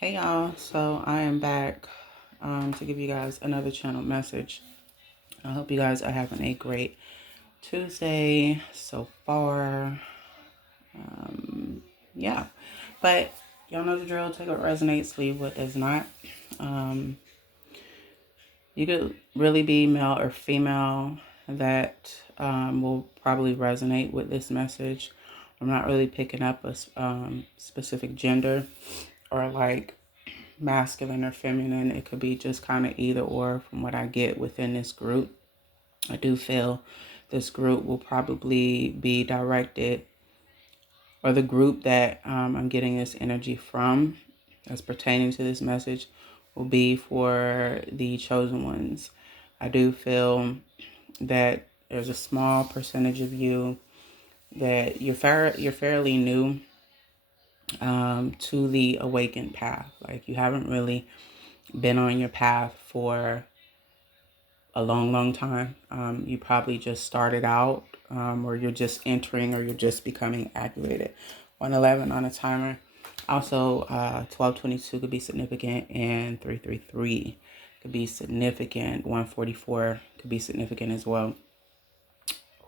Hey y'all, so I am back to give you guys another channel message. I hope you guys are having a great Tuesday so far. Yeah, but y'all know the drill. Take what resonates, leave what does not. Um, you could really be male or female that will probably resonate with this message. I'm not really picking up a specific gender or like masculine or feminine. It could be just kind of either or from what I get within this group. I do feel this group will probably be directed, or the group that I'm getting this energy from as pertaining to this message will be for the chosen ones. I do feel that there's a small percentage of you that you're fairly new to the awakened path. Like you haven't really been on your path for a long time. You probably just started out, or you're just entering, or you're just becoming activated. 111 on a timer. Also, 1222 could be significant, and 333 could be significant. 144 could be significant as well.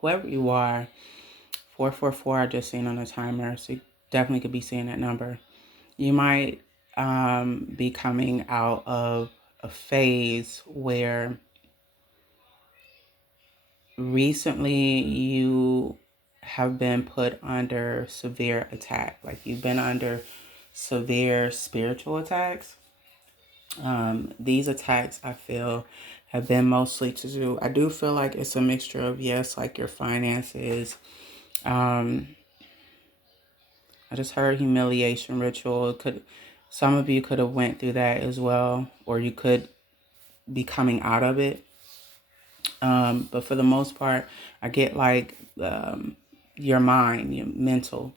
Whoever you are, 444 I just seen on a timer, so you definitely could be seeing that number. You might be coming out of a phase where recently you have been put under severe attack. Like you've been under severe spiritual attacks. These attacks, I feel, have been mostly to do, I do feel like it's a mixture of, yes, like your finances. Um, I just heard humiliation ritual. Some of you could have went through that as well, or you could be coming out of it. But for the most part, I get like your mind, your mental.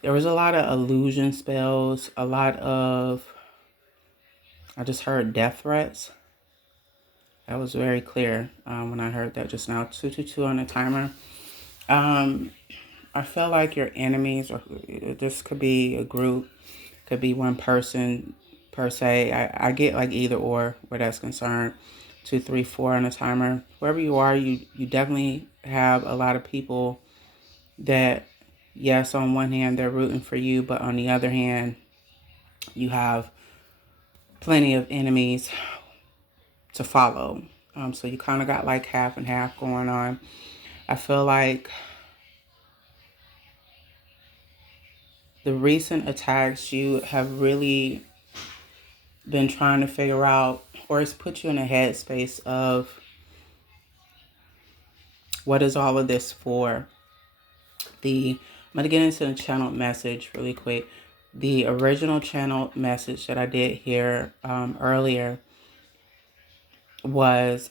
There was a lot of illusion spells, a lot of, I just heard death threats. That was very clear when I heard that just now. 222 on the timer. I feel like your enemies, or this could be a group, could be one person per se. I get like either or where that's concerned. 234 on the timer. Wherever you are, you definitely have a lot of people that, yes, on one hand they're rooting for you, but on the other hand, you have plenty of enemies to follow. So you kind of got like half and half going on. I feel like the recent attacks, you have really been trying to figure out, or it's put you in a headspace of what is all of this for. I'm going to get into the channel message really quick. The original channel message that I did here earlier was,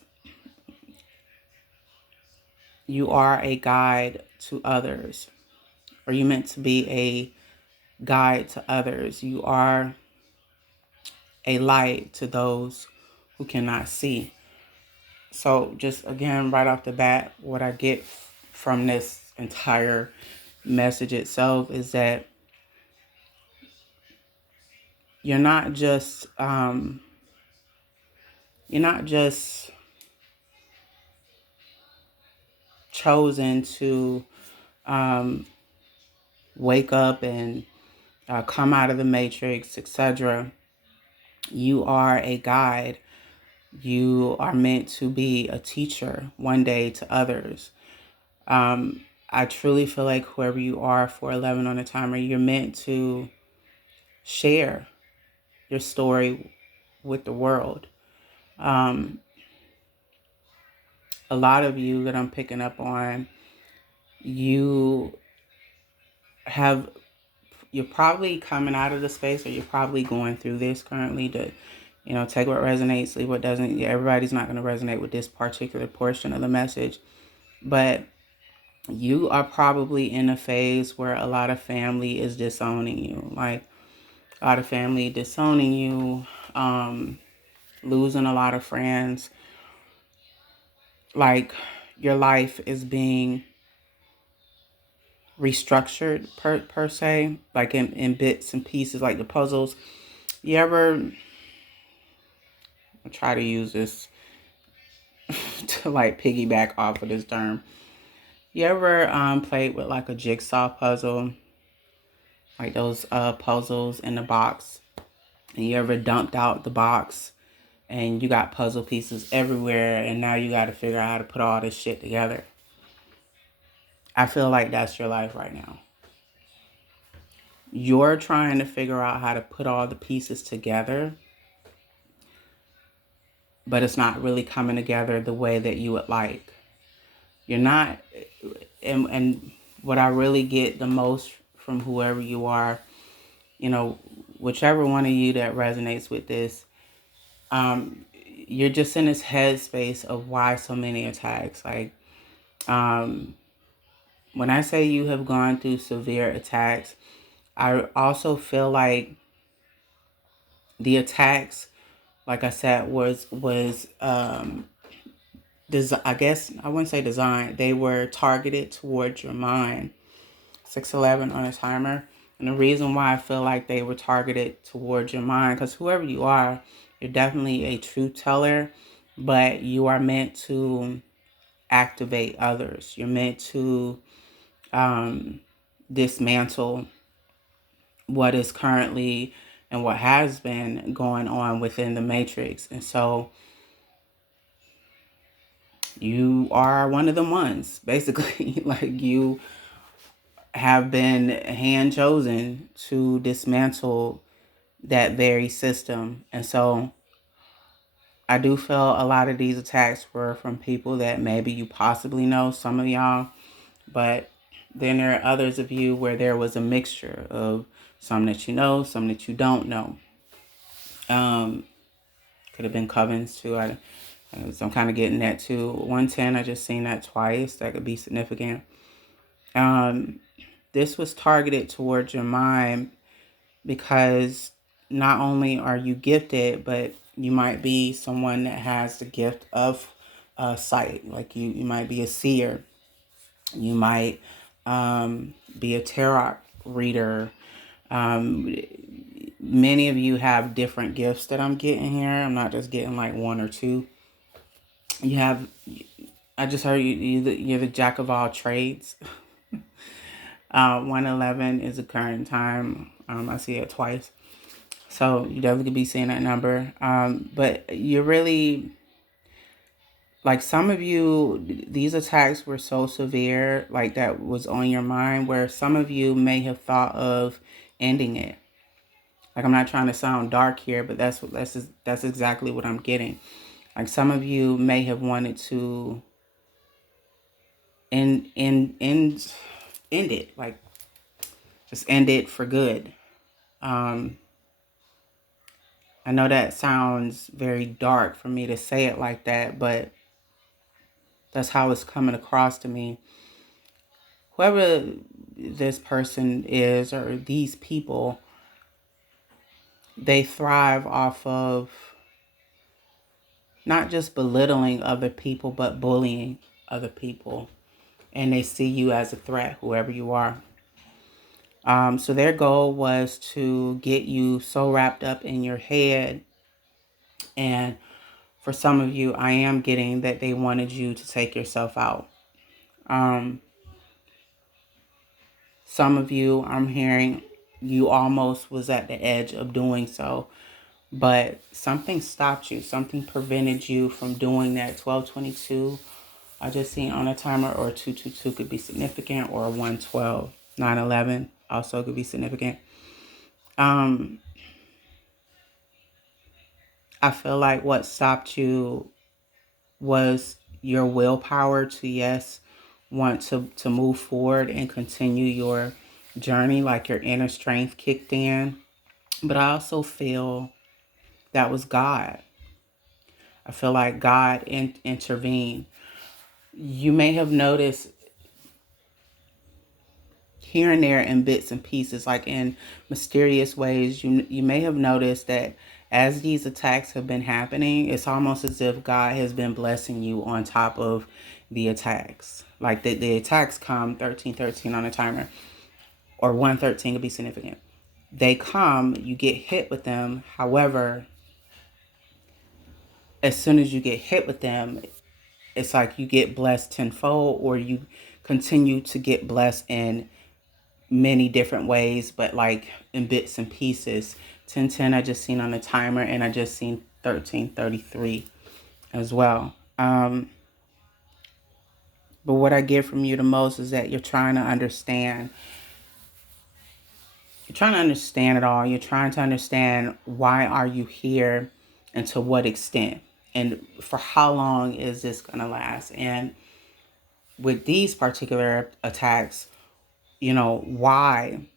you are a guide to others, or you meant to be a guide to others. You are a light to those who cannot see. So just again, right off the bat, what I get from this entire message itself is that you're not just chosen to wake up and come out of the matrix, etc. You are a guide. You are meant to be a teacher one day to others. I truly feel like whoever you are, 411 on the timer, you're meant to share your story with the world. A lot of you that I'm picking up on, you're probably coming out of the space, or you're probably going through this currently to, take what resonates, leave what doesn't. Yeah, everybody's not going to resonate with this particular portion of the message, but you are probably in a phase where a lot of family is disowning you. Like a lot of family disowning you, losing a lot of friends. Like your life is being restructured per se, like in bits and pieces, like the puzzles You ever, I try to use this to like piggyback off of this term. You ever played with like a jigsaw puzzle, like those puzzles in the box, and you ever dumped out the box and you got puzzle pieces everywhere, and now you got to figure out how to put all this shit together? I feel like that's your life right now. You're trying to figure out how to put all the pieces together, but it's not really coming together the way that you would like. You're not, and what I really get the most from whoever you are, you know, whichever one of you that resonates with this, you're just in this headspace of why so many attacks. Like, when I say you have gone through severe attacks, I also feel like the attacks, like I said, was I guess I wouldn't say designed. They were targeted towards your mind. 611 on a timer. And the reason why I feel like they were targeted towards your mind, because whoever you are, you're definitely a truth teller, but you are meant to activate others. You're meant to dismantle what is currently and what has been going on within the matrix. And so you are one of the ones, basically. Like, you have been hand chosen to dismantle that very system. And so I do feel a lot of these attacks were from people that maybe you possibly know, some of y'all, but then there are others of you where there was a mixture of some that you know, some that you don't know. Could have been covens too. So I'm kind of getting that too. 110, I just seen that twice. That could be significant. This was targeted towards your mind because not only are you gifted, but you might be someone that has the gift of sight. Like you might be a seer. You might be a tarot reader. Many of you have different gifts that I'm getting here. I'm not just getting like one or two. You have, I just heard you're the jack of all trades. 111 is the current time. I see it twice. So you definitely could be seeing that number. But you're really, like, some of you, these attacks were so severe, like that was on your mind, where some of you may have thought of ending it. Like, I'm not trying to sound dark here, but that's exactly what I'm getting. Like, some of you may have wanted to end it, like just end it for good. I know that sounds very dark for me to say it like that, but that's how it's coming across to me. Whoever this person is, or these people, they thrive off of not just belittling other people, but bullying other people. And they see you as a threat, whoever you are. So their goal was to get you so wrapped up in your head. And for some of you, I am getting that they wanted you to take yourself out. Some of you, I'm hearing you almost was at the edge of doing so, but something stopped you. Something prevented you from doing that. 1222, I just seen on a timer, or 222 could be significant, or 112. 911 also could be significant. I feel like what stopped you was your willpower to, yes, want to move forward and continue your journey, like your inner strength kicked in. But I also feel that was God. I feel like God intervened. You may have noticed here and there in bits and pieces, like in mysterious ways, you may have noticed that as these attacks have been happening, it's almost as if God has been blessing you on top of the attacks. Like the attacks come 1313 on a timer, or 113 could be significant. they come, you get hit with them. However, as soon as you get hit with them, it's like you get blessed tenfold, or you continue to get blessed in many different ways, but like in bits and pieces. 1010 I just seen on the timer, and I just seen 1333 as well. But what I get from you the most is that you're trying to understand. You're trying to understand it all. You're trying to understand, why are you here, and to what extent, and for how long is this going to last? And with these particular attacks, why?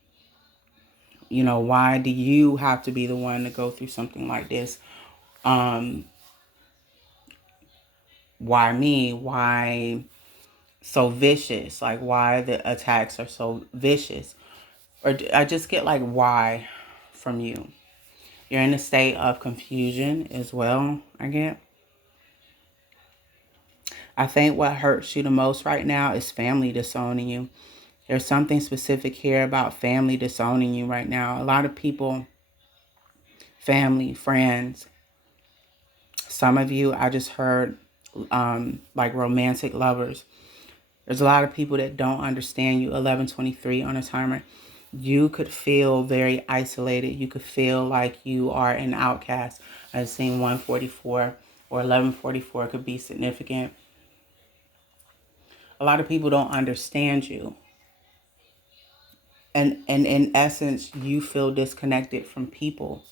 Why do you have to be the one to go through something like this? Why me? Why so vicious? Like, why the attacks are so vicious? Or I just get like, why from you? You're in a state of confusion as well, I get. I think what hurts you the most right now is family disowning you. There's something specific here about family disowning you right now. A lot of people, family, friends, some of you, I just heard like romantic lovers. There's a lot of people that don't understand you. 1123 on a timer. You could feel very isolated. You could feel like you are an outcast. I've seen 144 or 1144 could be significant. A lot of people don't understand you. And in essence, you feel disconnected from people.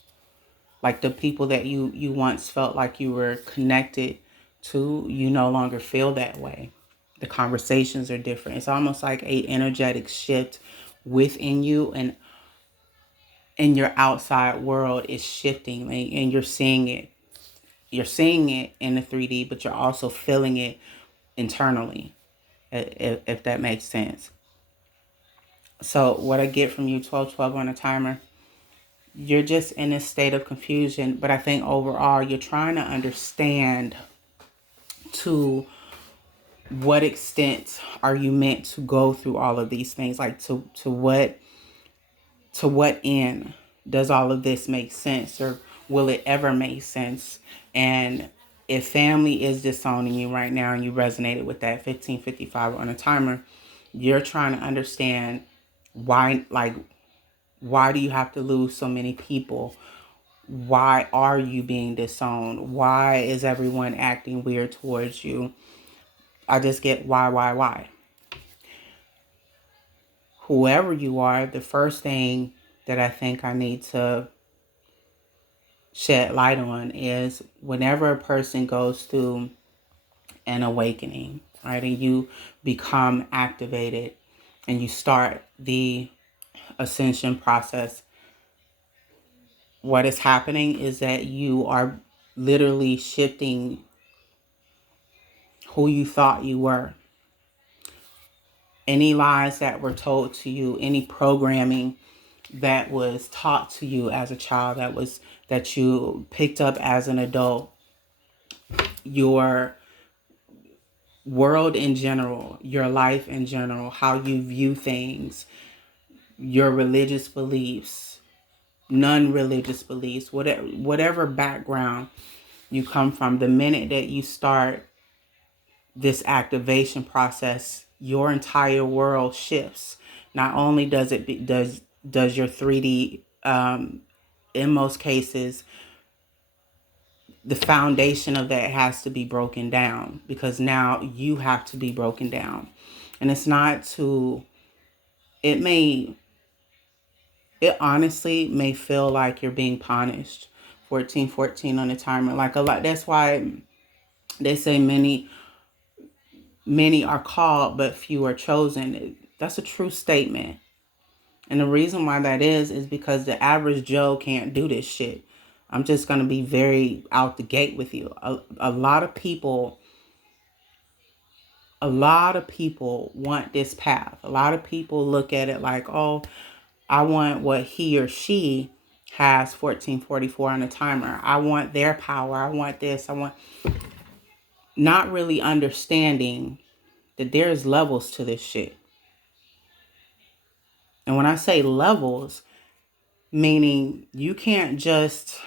Like the people that you once felt like you were connected to, you no longer feel that way. The conversations are different. It's almost like a energetic shift within you, and in your outside world is shifting, and you're seeing it. You're seeing it in the 3D, but you're also feeling it internally, if that makes sense. So what I get from you, 1212 on a timer, you're just in a state of confusion, but I think overall you're trying to understand, to what extent are you meant to go through all of these things? Like to what end does all of this make sense, or will it ever make sense? And if family is disowning you right now, and you resonated with that 1555 on a timer, you're trying to understand why, like, why do you have to lose so many people? Why are you being disowned? Why is everyone acting weird towards you? I just get why. Whoever you are, the first thing that I think I need to shed light on is, whenever a person goes through an awakening, right, and you become activated and you start the ascension process, what is happening is that you are literally shifting who you thought you were. Any lies that were told to you, any programming that was taught to you as a child, that you picked up as an adult, your world in general, your life in general, how you view things, your religious beliefs, non-religious beliefs, whatever background you come from, the minute that you start this activation process, your entire world shifts. Not only does your 3D, in most cases, the foundation of that has to be broken down, because now you have to be broken down. And it's not to, it honestly may feel like you're being punished. 1414 on the timer, like a lot. That's why they say many are called, but few are chosen. That's a true statement. And the reason why that is because the average Joe can't do this shit. I'm just going to be very out the gate with you. A lot of people want this path. A lot of people look at it like, oh, I want what he or she has, 1444 on the timer. I want their power. I want this. Not really understanding that there's levels to this shit. And when I say levels, Meaning you can't just,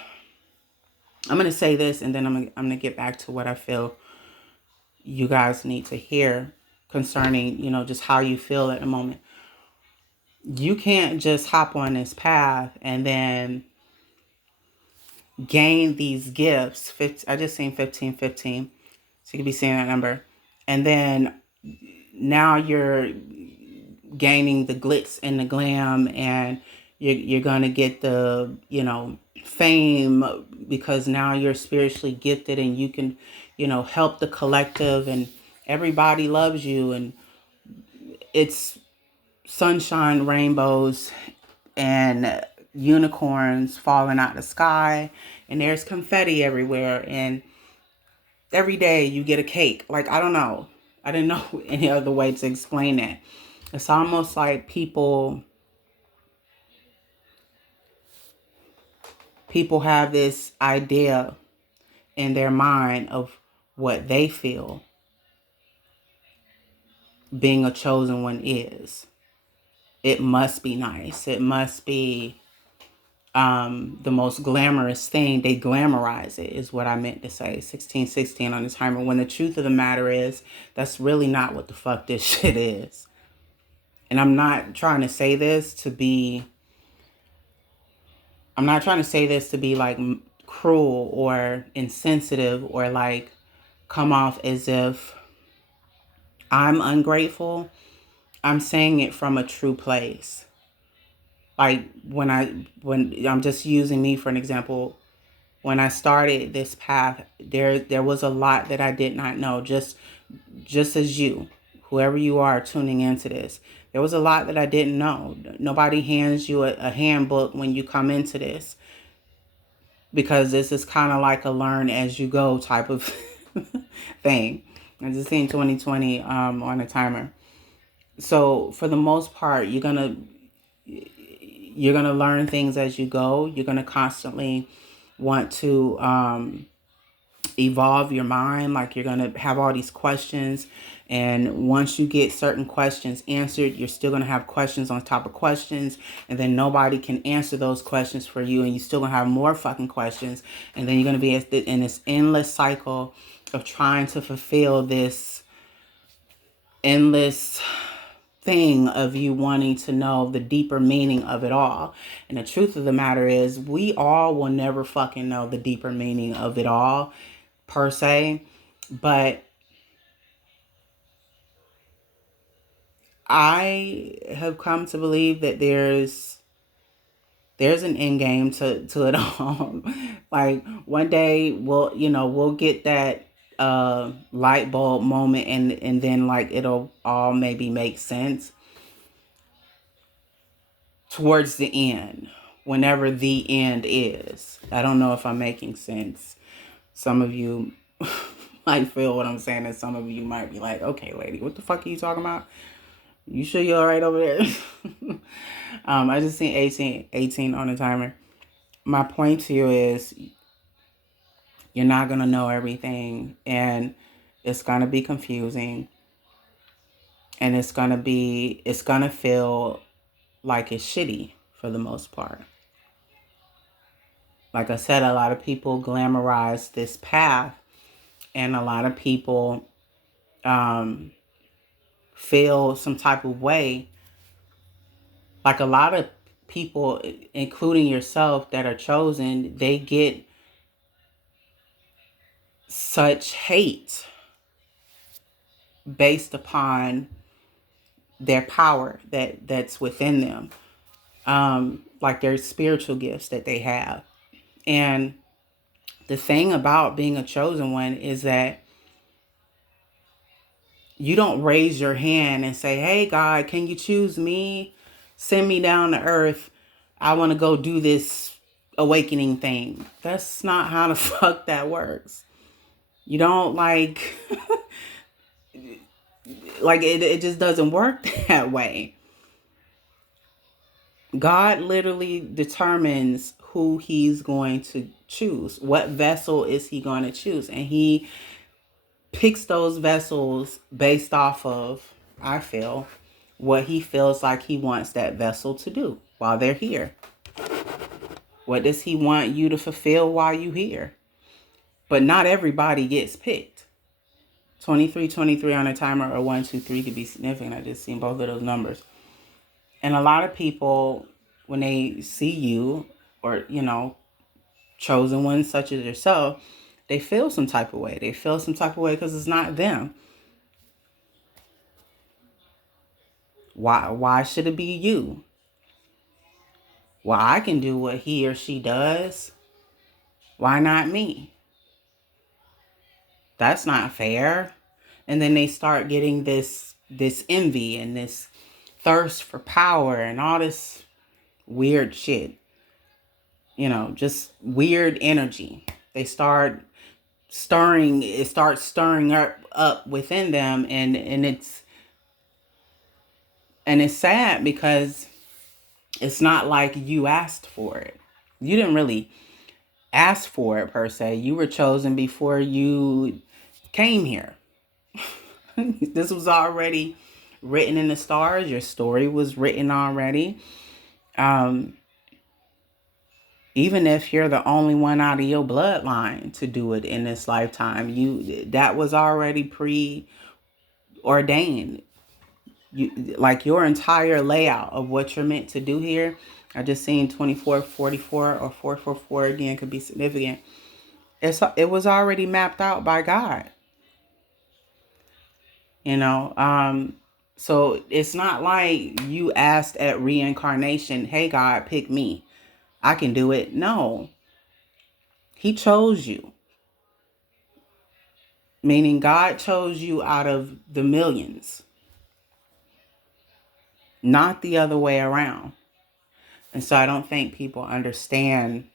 I'm going to say this and then I'm going to get back to what I feel you guys need to hear concerning, just how you feel at the moment. You can't just hop on this path and then gain these gifts. I just seen 1515. So you could be seeing that number. And then now you're gaining the glitz and the glam, and you're going to get the, fame, because now you're spiritually gifted and you can, help the collective and everybody loves you. And it's sunshine, rainbows, and unicorns falling out the sky, and there's confetti everywhere, and every day you get a cake. Like, I don't know. I didn't know any other way to explain that. It's almost like people have this idea in their mind of what they feel being a chosen one is. It must be nice. It must be the most glamorous thing. They glamorize it, is what I meant to say. 1616 on the timer. When the truth of the matter is, that's really not what the fuck this shit is. And I'm not trying to say this to be like cruel or insensitive or like come off as if I'm ungrateful. I'm saying it from a true place. Like when I'm just using me for an example, when I started this path, there was a lot that I did not know. Just as you, whoever you are tuning into this, there was a lot that I didn't know. Nobody hands you a handbook when you come into this, because this is kind of like a learn as you go type of thing. I just seen 2020 on a timer. So for the most part, you're gonna learn things as you go. You're gonna constantly want to evolve your mind. Like, you're gonna have all these questions, and once you get certain questions answered, you're still gonna have questions on top of questions, and then nobody can answer those questions for you, and you still gonna have more fucking questions, and then you're gonna be in this endless cycle of trying to fulfill this endless thing of you wanting to know the deeper meaning of it all. And the truth of the matter is, we all will never fucking know the deeper meaning of it all per se, but I have come to believe that there's an end game to it all. Like, one day we'll get that light bulb moment, and then like it'll all maybe make sense towards the end, whenever the end is. I don't know if I'm making sense. Some of you might feel what I'm saying, and some of you might be like, okay, lady, what the fuck are you talking about? You sure you're all right over there? I just seen 18 on the timer. My point to you is, you're not going to know everything, and it's going to be confusing, and it's going to feel like it's shitty for the most part. Like I said, a lot of people glamorize this path, and a lot of people feel some type of way. Like, a lot of people, including yourself, that are chosen, they get such hate based upon their power that's within them, like their spiritual gifts that they have. And the thing about being a chosen one is that you don't raise your hand and say, hey, God, can you choose me? Send me down to earth. I want to go do this awakening thing. That's not how the fuck that works. You don't like it just doesn't work that way. God literally determines who he's going to choose. What vessel is he going to choose? And he picks those vessels based off of, I feel, what he feels like he wants that vessel to do while they're here. What does he want you to fulfill while you here? But not everybody gets picked. 23 on a timer, or 123 could be significant. I just seen both of those numbers. And a lot of people, when they see you, or, chosen ones such as yourself, they feel some type of way. They feel some type of way because it's not them. Why should it be you? Well, I can do what he or she does. Why not me? That's not fair. And then they start getting this envy and this thirst for power and all this weird shit. Just weird energy. They start it starts stirring up within them, and it's sad because it's not like you asked for it. You didn't really ask for it per se. You were chosen before you came here. This was already written in the stars. Your story was written already. Even if you're the only one out of your bloodline to do it in this lifetime, that was already preordained. Like your entire layout of what you're meant to do here. I just seen 2444 or 444 again could be significant. It was already mapped out by God. So it's not like you asked at reincarnation, hey God, pick me, I can do it. No, he chose you. Meaning God chose you out of the millions, not the other way around. And so I don't think people understand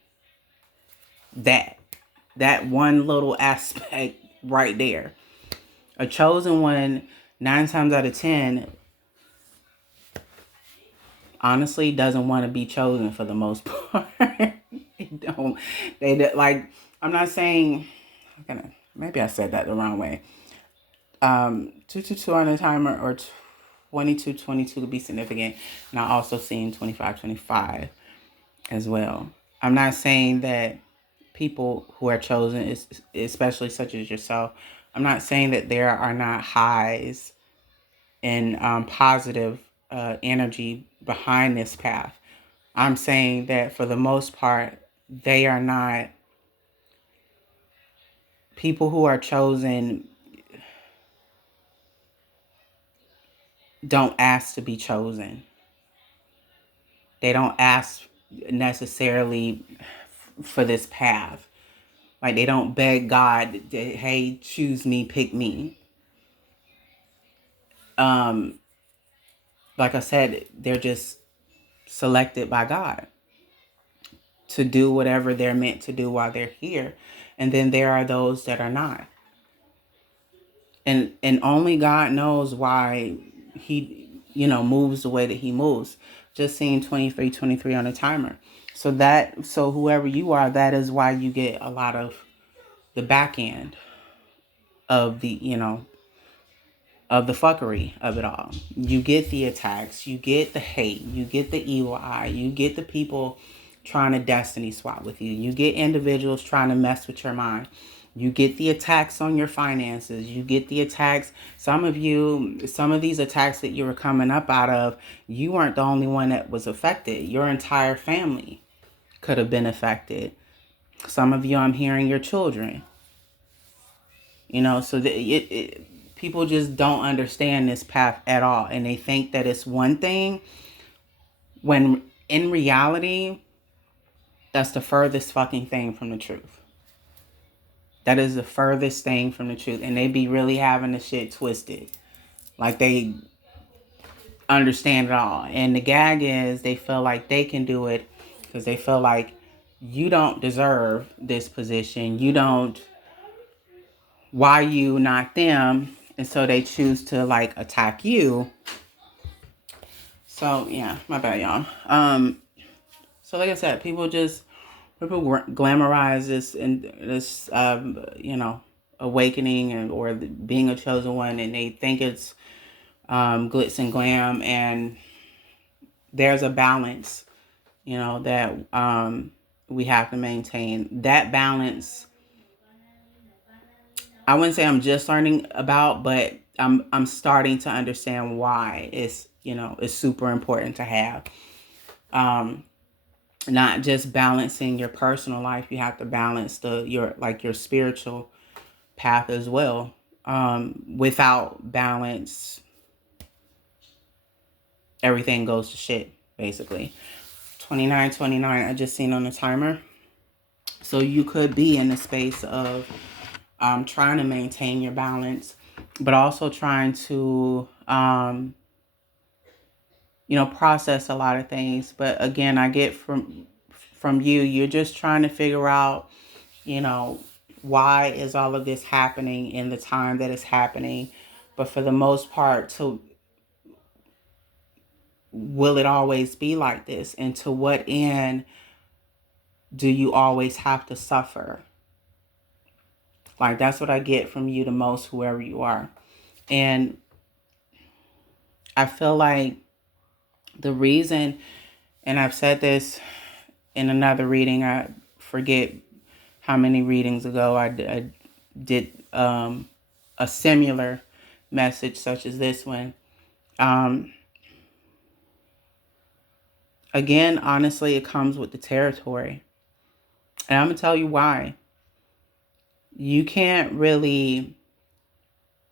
that one little aspect right there. A chosen one, 9 times out of 10, honestly doesn't want to be chosen for the most part. They like, I'm not saying, maybe I said that the wrong way. 222 on the timer, or 2222 to be significant. And I also seen 2525 as well. I'm not saying that people who are chosen, especially such as yourself, I'm not saying that there are not highs and positive energy behind this path. I'm saying that for the most part, they are not. People who are chosen don't ask to be chosen. They don't ask necessarily for this path. Like, they don't beg God, hey, choose me, pick me. Like I said, they're just selected by God to do whatever they're meant to do while they're here. And then there are those that are not. And only God knows why he, moves the way that he moves. Just seeing 23 on a timer. So whoever you are, that is why you get a lot of the back end of the fuckery of it all. You get the attacks, you get the hate, you get the evil eye, you get the people trying to destiny swap with you. You get individuals trying to mess with your mind. You get the attacks on your finances. You get the attacks. Some of these attacks that you were coming up out of, you weren't the only one that was affected. Your entire family could have been affected. Some of you, I'm hearing your children. So people just don't understand this path at all. And they think that it's one thing, when in reality, that's the furthest fucking thing from the truth. That is the furthest thing from the truth. And they be really having the shit twisted. Like they understand it all. And the gag is they feel like they can do it because they feel like you don't deserve this position. You don't. Why you, not them? And so they choose to like attack you. So yeah, my bad, y'all. So like I said, people glamorize this and this, awakening or being a chosen one, and they think it's glitz and glam, and there's a balance, that we have to maintain that balance. I wouldn't say I'm just learning about, but I'm starting to understand why it's super important to have. Um, Not just balancing your personal life, you have to balance your spiritual path as well. Without balance, everything goes to shit, basically. 2929, I just seen on the timer. So you could be in the space of trying to maintain your balance, but also trying to, process a lot of things. But again, I get from you, you're just trying to figure out, you know, why is all of this happening in the time that it's happening. But for the most part, will it always be like this? And to what end do you always have to suffer? Like, that's what I get from you the most, whoever you are. And I feel like the reason, and I've said this in another reading, I forget how many readings ago I did a similar message such as this one. Um, Again, honestly, it comes with the territory. And I'm going to tell you why. You can't really,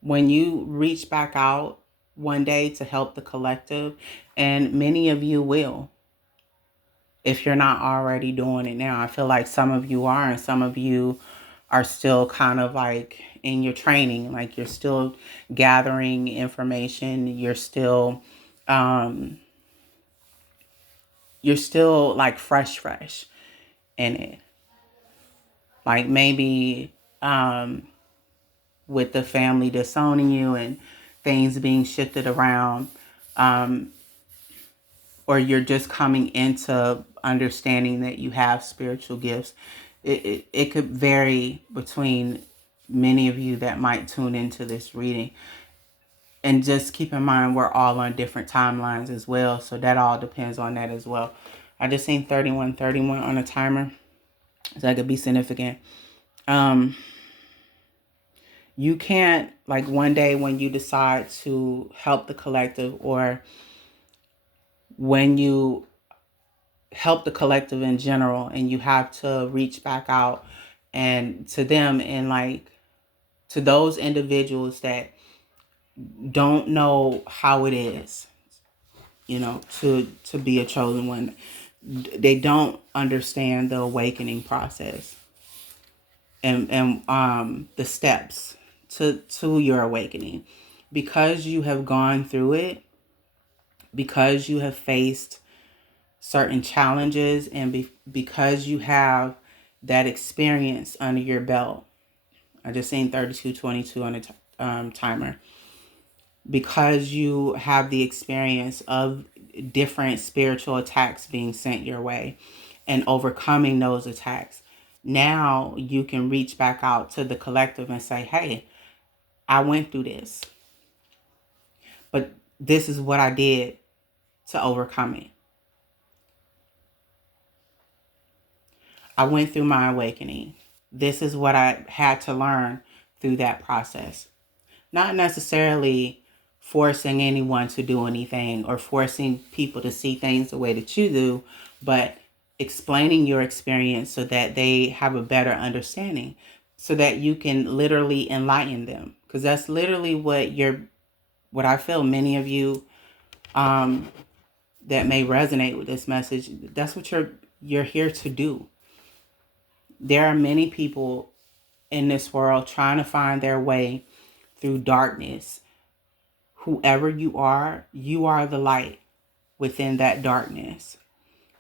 when you reach back out one day to help the collective, and many of you will, if you're not already doing it now. I feel like some of you are, and some of you are still kind of like in your training, like you're still gathering information, um, you're still like fresh in it. Like maybe with the family disowning you and things being shifted around, um, or you're just coming into understanding that you have spiritual gifts. It could vary between many of you that might tune into this reading. And just keep in mind, we're all on different timelines as well. So that all depends on that as well. I just seen 3131 on a timer. So that could be significant. You can't, like, one day when you decide to help the collective, or when you help the collective in general, and you have to reach back out and to them, and like to those individuals that don't know how it is, to be a chosen one. They don't understand the awakening process, and the steps to your awakening, because you have gone through it, because you have faced certain challenges, and because you have that experience under your belt. I just seen 3222 on the timer. Because you have the experience of different spiritual attacks being sent your way and overcoming those attacks, now you can reach back out to the collective and say, hey, I went through this, but this is what I did to overcome it. I went through my awakening. This is what I had to learn through that process. Not necessarily forcing anyone to do anything or forcing people to see things the way that you do, but explaining your experience so that they have a better understanding, so that you can literally enlighten them. Because that's literally what I feel many of you that may resonate with this message, that's what you're here to do. There are many people in this world trying to find their way through darkness. Whoever you are the light within that darkness.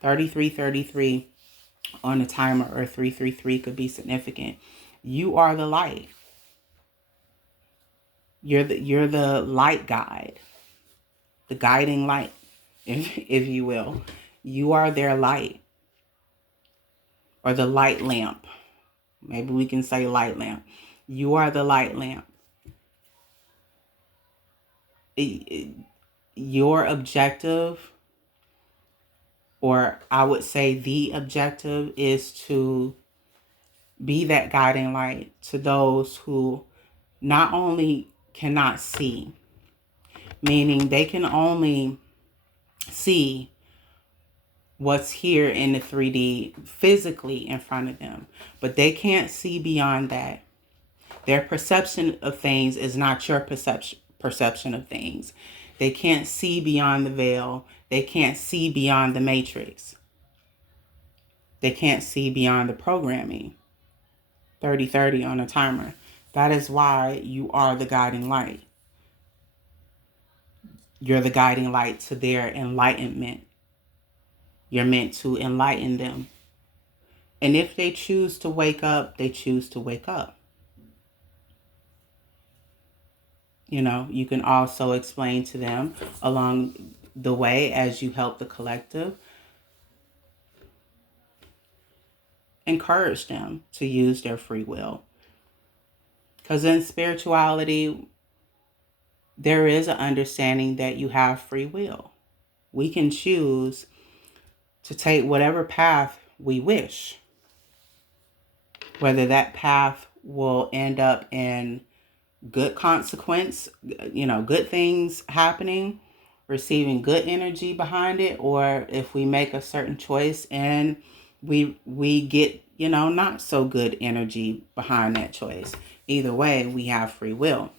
3333 on the timer, or 333 could be significant. You are the light. You're the light guide, the guiding light, if you will. You are their light, or the light lamp. Maybe we can say light lamp. You are the light lamp. Your objective or I would say the objective, is to be that guiding light to those who not only cannot see, meaning they can only see what's here in the 3D physically in front of them, but they can't see beyond that. Their perception of things is not your perception of things. They can't see beyond the veil. They can't see beyond the matrix. They can't see beyond the programming. 30/30 on a timer. That is why you are the guiding light. You're the guiding light to their enlightenment. You're meant to enlighten them. And if they choose to wake up, they choose to wake up. You know, you can also explain to them along the way as you help the collective, encourage them to use their free will. Because in spirituality, there is an understanding that you have free will. We can choose to take whatever path we wish, whether that path will end up in good consequence, good things happening, receiving good energy behind it, or if we make a certain choice and we get, not so good energy behind that choice. Either way, we have free will.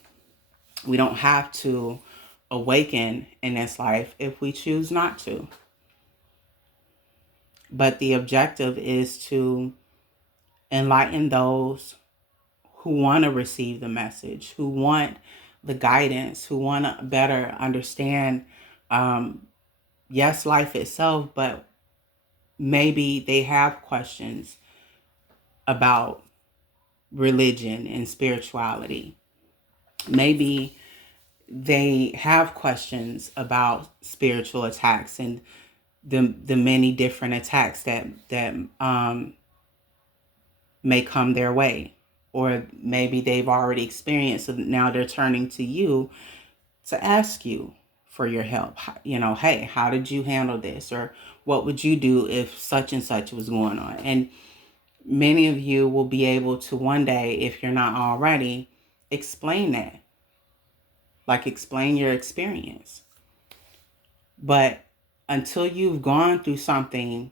We don't have to awaken in this life if we choose not to. But the objective is to enlighten those who want to receive the message, who want the guidance, who want to better understand, yes, life itself, but maybe they have questions about religion and spirituality. Maybe they have questions about spiritual attacks and the many different attacks that may come their way. Or maybe they've already experienced it, now they're turning to you to ask you for your help. Hey, how did you handle this? Or what would you do if such and such was going on? And many of you will be able to one day, if you're not already, explain that. Like, explain your experience. But until you've gone through something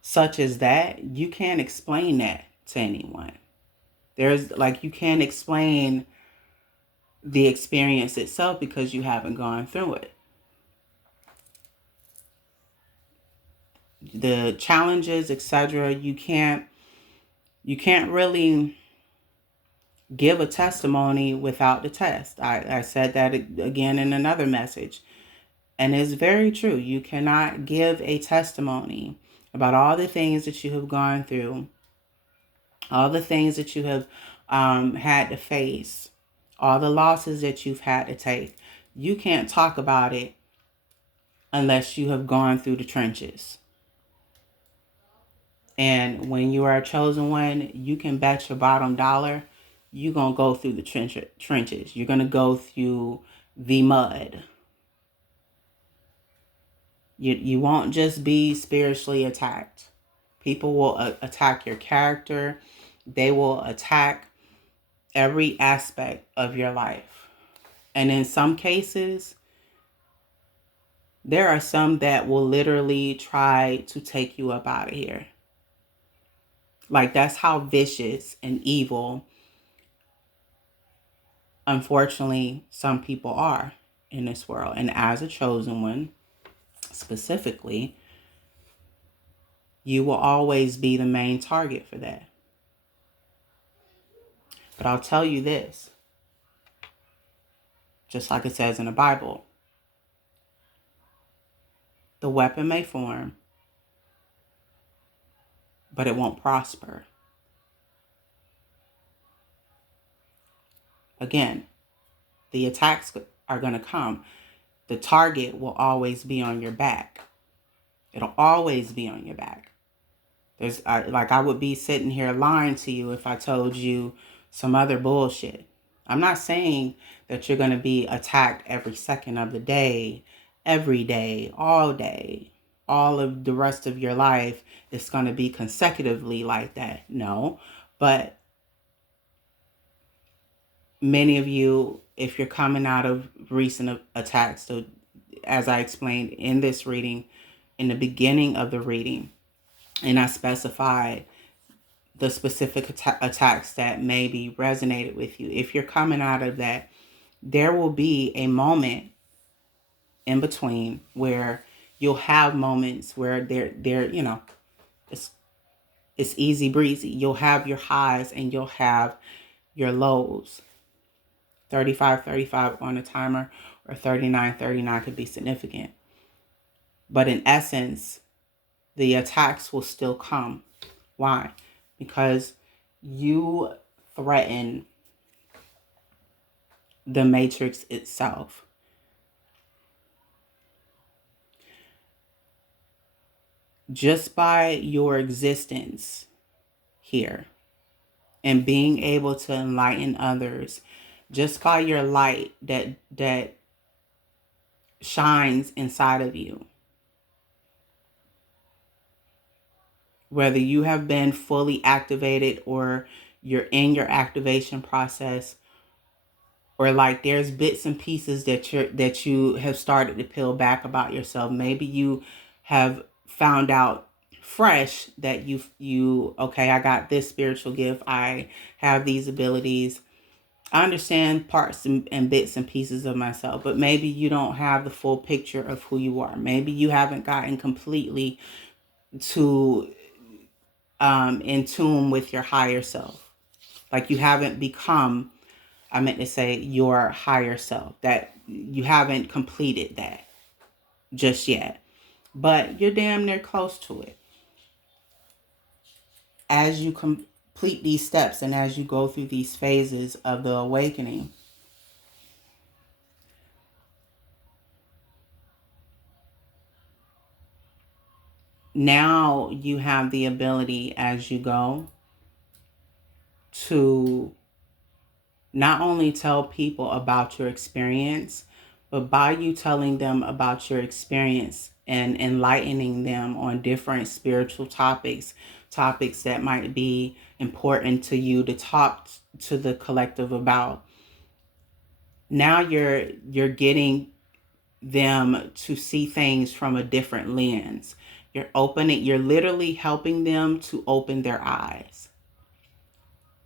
such as that, you can't explain that to anyone. You can't explain the experience itself because you haven't gone through it. The challenges, etc., you can't really give a testimony without the test. I said that again in another message. And it's very true. You cannot give a testimony about all the things that you have gone through, all the things that you have had to face, all the losses that you've had to take. You can't talk about it unless you have gone through the trenches. And when you are a chosen one, you can bet your bottom dollar you're going to go through the trenches. You're going to go through the mud. You won't just be spiritually attacked. People will attack your character. They will attack every aspect of your life. And in some cases, there are some that will literally try to take you up out of here. Like, that's how vicious and evil, unfortunately, some people are in this world. And as a chosen one, specifically, you will always be the main target for that. But I'll tell you this, just like it says in the Bible, the weapon may form, but it won't prosper. Again, the attacks are going to come. The target will always be on your back. It'll always be on your back. I would be sitting here lying to you if I told you some other bullshit. I'm not saying that you're going to be attacked every second of the day, every day, all of the rest of your life, it's going to be consecutively like that. No, but many of you, if you're coming out of recent attacks, so as I explained in this reading, in the beginning of the reading, and I specified the specific attacks that maybe resonated with you. If you're coming out of that, there will be a moment in between where you'll have moments where they're it's easy breezy. You'll have your highs and you'll have your lows. 35 on a timer or 39 could be significant. But in essence, the attacks will still come. Why? Because you threaten the matrix itself. Just by your existence here and being able to enlighten others, just by your light that shines inside of you, whether you have been fully activated or you're in your activation process, or like there's bits and pieces that you have started to peel back about yourself. Maybe you have found out fresh that you okay, I got this spiritual gift, I have these abilities, I understand parts and bits and pieces of myself, but maybe you don't have the full picture of who you are. Maybe you haven't gotten completely to in tune with your higher self. Like you haven't become, I meant to say, your higher self. That you haven't completed that just yet, but you're damn near close to it. As you complete these steps and as you go through these phases of the awakening, now you have the ability as you go to not only tell people about your experience, but by you telling them about your experience and enlightening them on different spiritual topics that might be important to you to talk to the collective about. Now you're getting them to see things from a different lens. You're literally helping them to open their eyes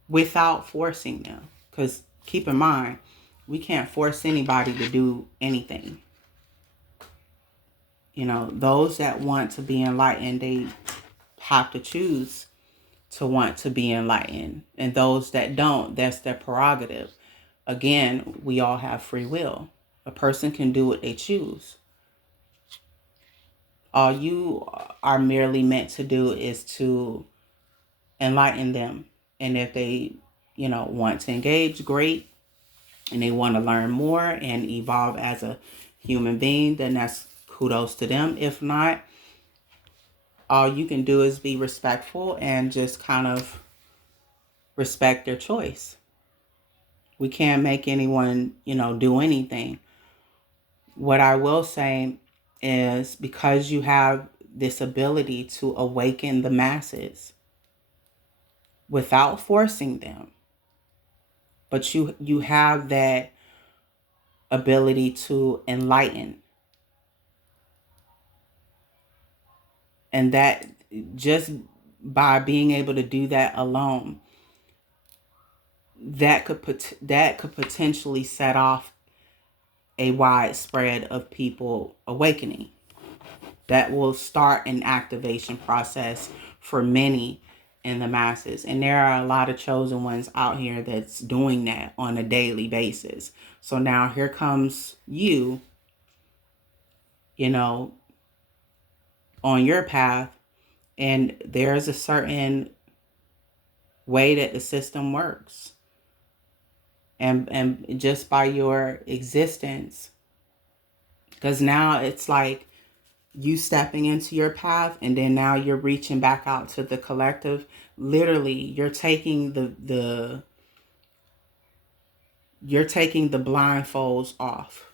without forcing them. Because keep in mind, we can't force anybody to do anything. Those that want to be enlightened, they have to choose to want to be enlightened. And those that don't, that's their prerogative. Again, we all have free will. A person can do what they choose. All you are merely meant to do is to enlighten them. And if they, want to engage, great. And they want to learn more and evolve as a human being, then that's kudos to them. If not, all you can do is be respectful and just kind of respect their choice. We can't make anyone, do anything. What I will say is, because you have this ability to awaken the masses without forcing them, but you have that ability to enlighten. And that, just by being able to do that alone, that could potentially set off a widespread of people awakening. That will start an activation process for many in the masses. And there are a lot of chosen ones out here that's doing that on a daily basis. So now here comes you, on your path, and there's a certain way that the system works. And just by your existence, because now it's like you stepping into your path, and then now you're reaching back out to the collective. Literally, you're taking the blindfolds off.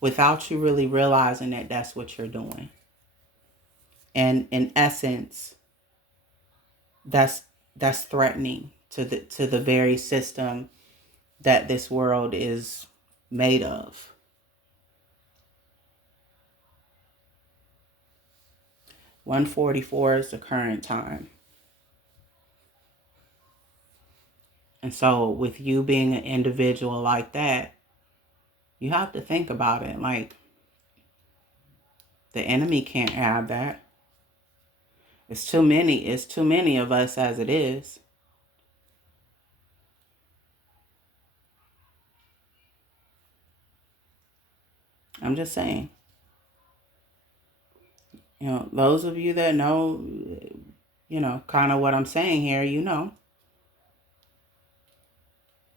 without you really realizing that that's what you're doing. And in essence, that's threatening to the very system that this world is made of. $1:44 is the current time. And so with you being an individual like that, you have to think about it. Like, the enemy can't have that. It's too many. It's too many of us as it is. I'm just saying. You know, those of you that know, you know, kind of what I'm saying here, you know,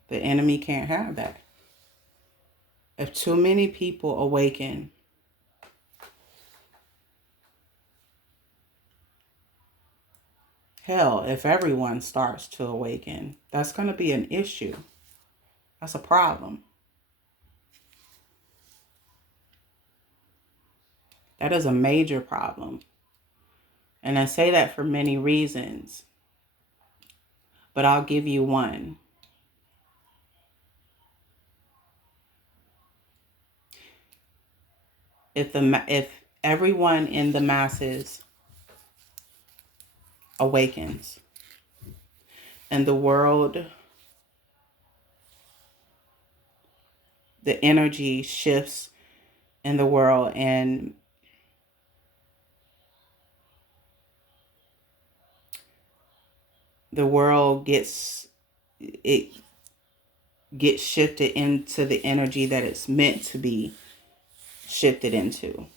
the enemy can't have that. If too many people awaken, hell, if everyone starts to awaken, that's going to be an issue. That's a problem. That is a major problem. And I say that for many reasons, but I'll give you one. If everyone in the masses awakens and the world, the energy shifts in the world, and the world gets shifted into the energy that it's meant to be shifted into,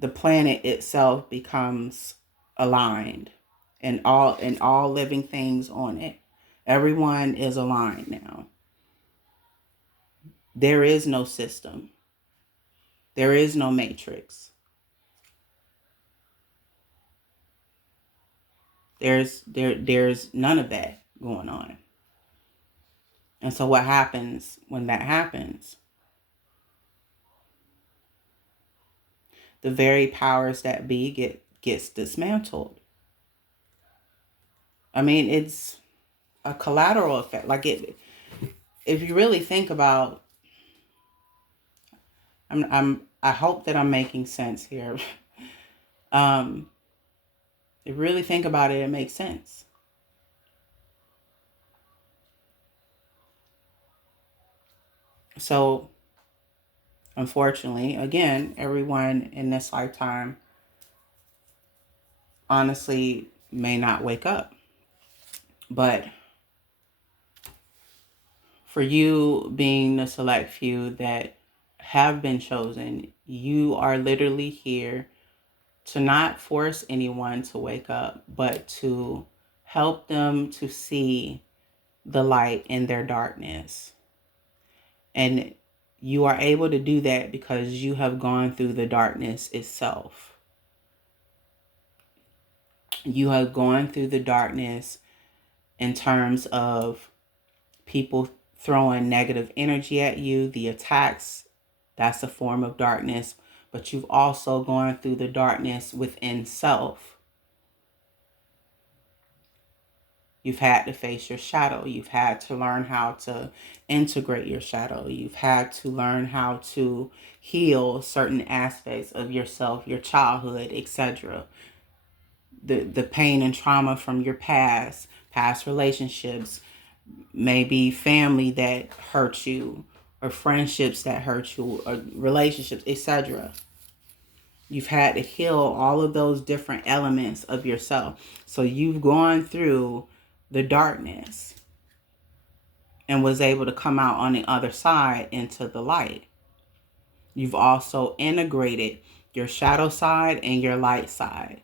the planet itself becomes aligned, and all living things on it. Everyone is aligned now. There is no system. There is no matrix. There's none of that going on. And so what happens when that happens? The very powers that be gets dismantled. I mean, it's a collateral effect. Like, if you really think about, I hope that I'm making sense here. If you really think about it, it makes sense. So, unfortunately, again, everyone in this lifetime honestly may not wake up. But for you being the select few that have been chosen, you are literally here to not force anyone to wake up, but to help them to see the light in their darkness. And you are able to do that because you have gone through the darkness itself. You have gone through the darkness in terms of people throwing negative energy at you, the attacks, that's a form of darkness. But you've also gone through the darkness within self. You've had to face your shadow. You've had to learn how to integrate your shadow. You've had to learn how to heal certain aspects of yourself, your childhood, etc. The pain and trauma from your past relationships, maybe family that hurt you, or friendships that hurt you, or relationships, etc. You've had to heal all of those different elements of yourself. So you've gone through the darkness and was able to come out on the other side into the light. You've also integrated your shadow side and your light side.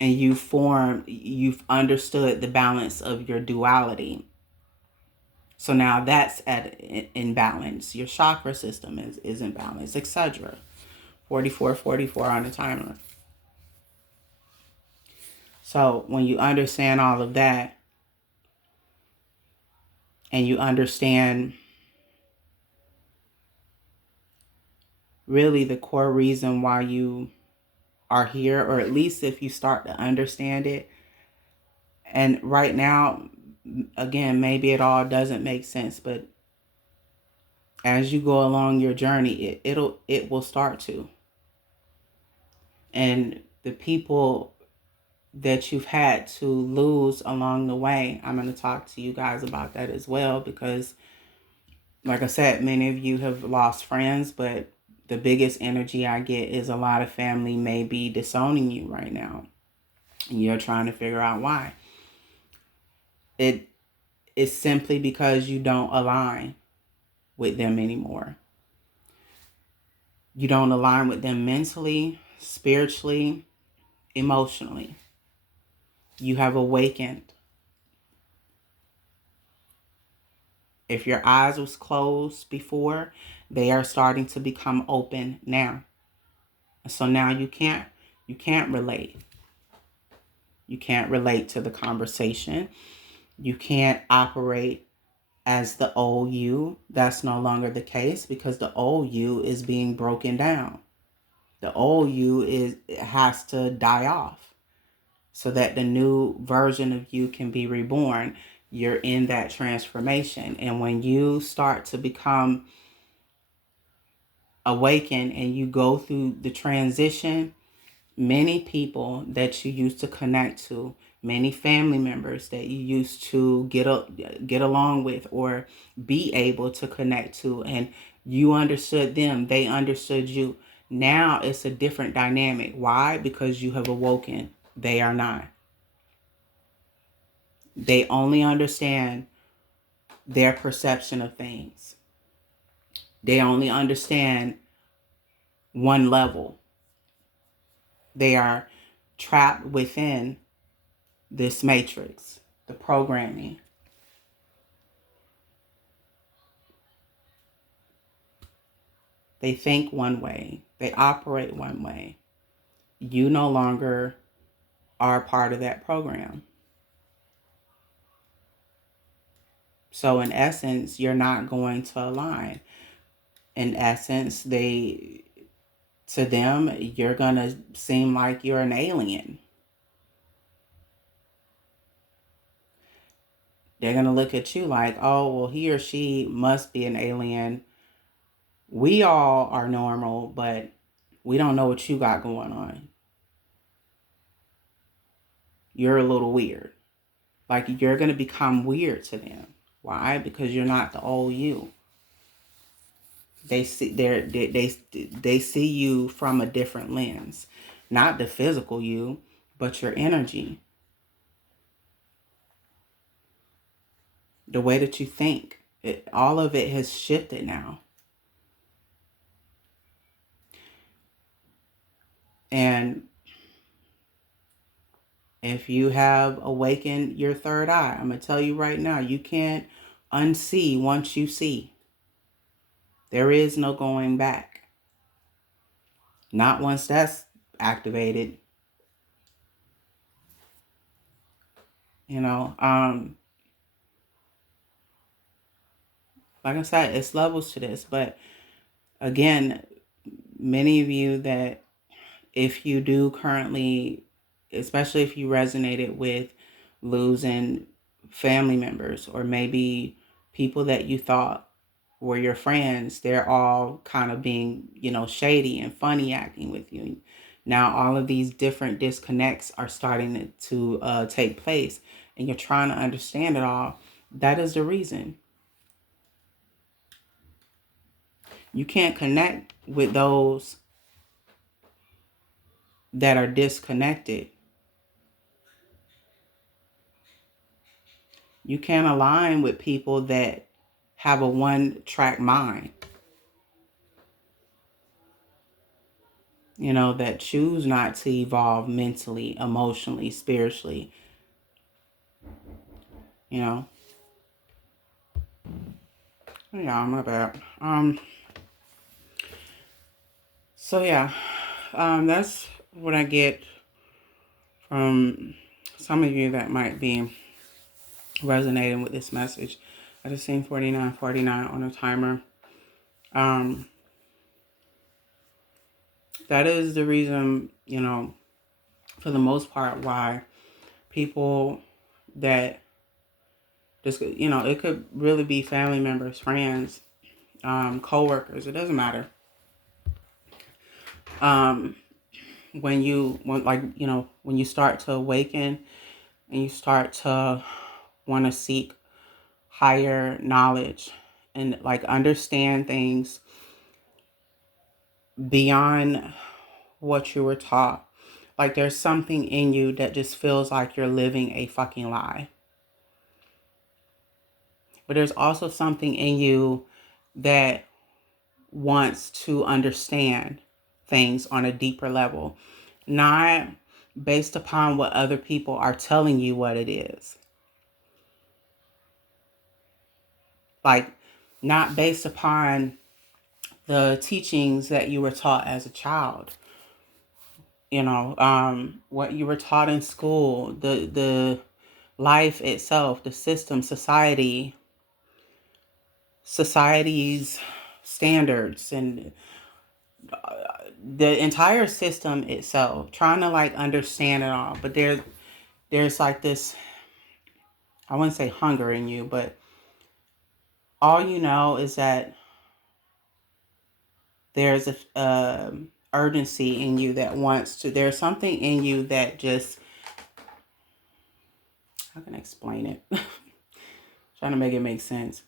And you've understood the balance of your duality. So now that's in balance. Your chakra system is in balance, etc. 44 on the timer. So when you understand all of that, and you understand really the core reason why you are here, or at least if you start to understand it. And right now, again, maybe it all doesn't make sense, but as you go along your journey, it will start to. And the people that you've had to lose along the way, I'm going to talk to you guys about that as well, because like I said, many of you have lost friends, but the biggest energy I get is a lot of family may be disowning you right now. And you're trying to figure out why. It is simply because you don't align with them anymore. You don't align with them mentally, spiritually, emotionally. You have awakened. If your eyes was closed before, they are starting to become open now. So now you can't relate. You can't relate to the conversation. You can't operate as the old you. That's no longer the case, because the old you is being broken down. The old you has to die off so that the new version of you can be reborn. You're in that transformation. And when you start to become awakened and you go through the transition, many people that you used to connect to, many family members that you used to get along with or be able to connect to, and you understood them, they understood you. Now it's a different dynamic. Why? Because you have awoken. They are not. They only understand their perception of things. They only understand one level. They are trapped within this matrix, the programming. They think one way. They operate one way. You no longer are part of that program. So in essence, you're not going to align. In essence, to them, you're going to seem like you're an alien. They're going to look at you like, oh, well, he or she must be an alien. We all are normal, but we don't know what you got going on. You're a little weird. Like, you're going to become weird to them. Why? Because you're not the old you. They see you from a different lens, not the physical you, but your energy, the way that you think. All of it has shifted now. And if you have awakened your third eye, I'm going to tell you right now, you can't unsee once you see. There is no going back. Not once that's activated. You know, like I said, it's levels to this. But again, many of you that, if you do currently, especially if you resonated with losing family members, or maybe people that you thought were your friends, they're all kind of being, shady and funny acting with you. Now, all of these different disconnects are starting to take place, and you're trying to understand it all. That is the reason. You can't connect with those that are disconnected. You can't align with people that have a one-track mind, that choose not to evolve mentally, emotionally, spiritually, Yeah, my bad. So yeah, that's what I get from some of you that might be resonating with this message. I just seen 49:49 on a timer. Um, that is the reason, for the most part, why people that just, it could really be family members, friends, co-workers, it doesn't matter. Um, when you start to awaken and you start to want to seek higher knowledge and like understand things beyond what you were taught. Like there's something in you that just feels like you're living a fucking lie. But there's also something in you that wants to understand things on a deeper level, not based upon what other people are telling you what it is. Like, not based upon the teachings that you were taught as a child. What you were taught in school, the life itself, the system, society's standards, and the entire system itself, trying to like understand it all. But there's like this, I wouldn't say hunger in you, but all you know is that there's a urgency in you that wants to, there's something in you that just, how can I explain it? Trying to make it make sense.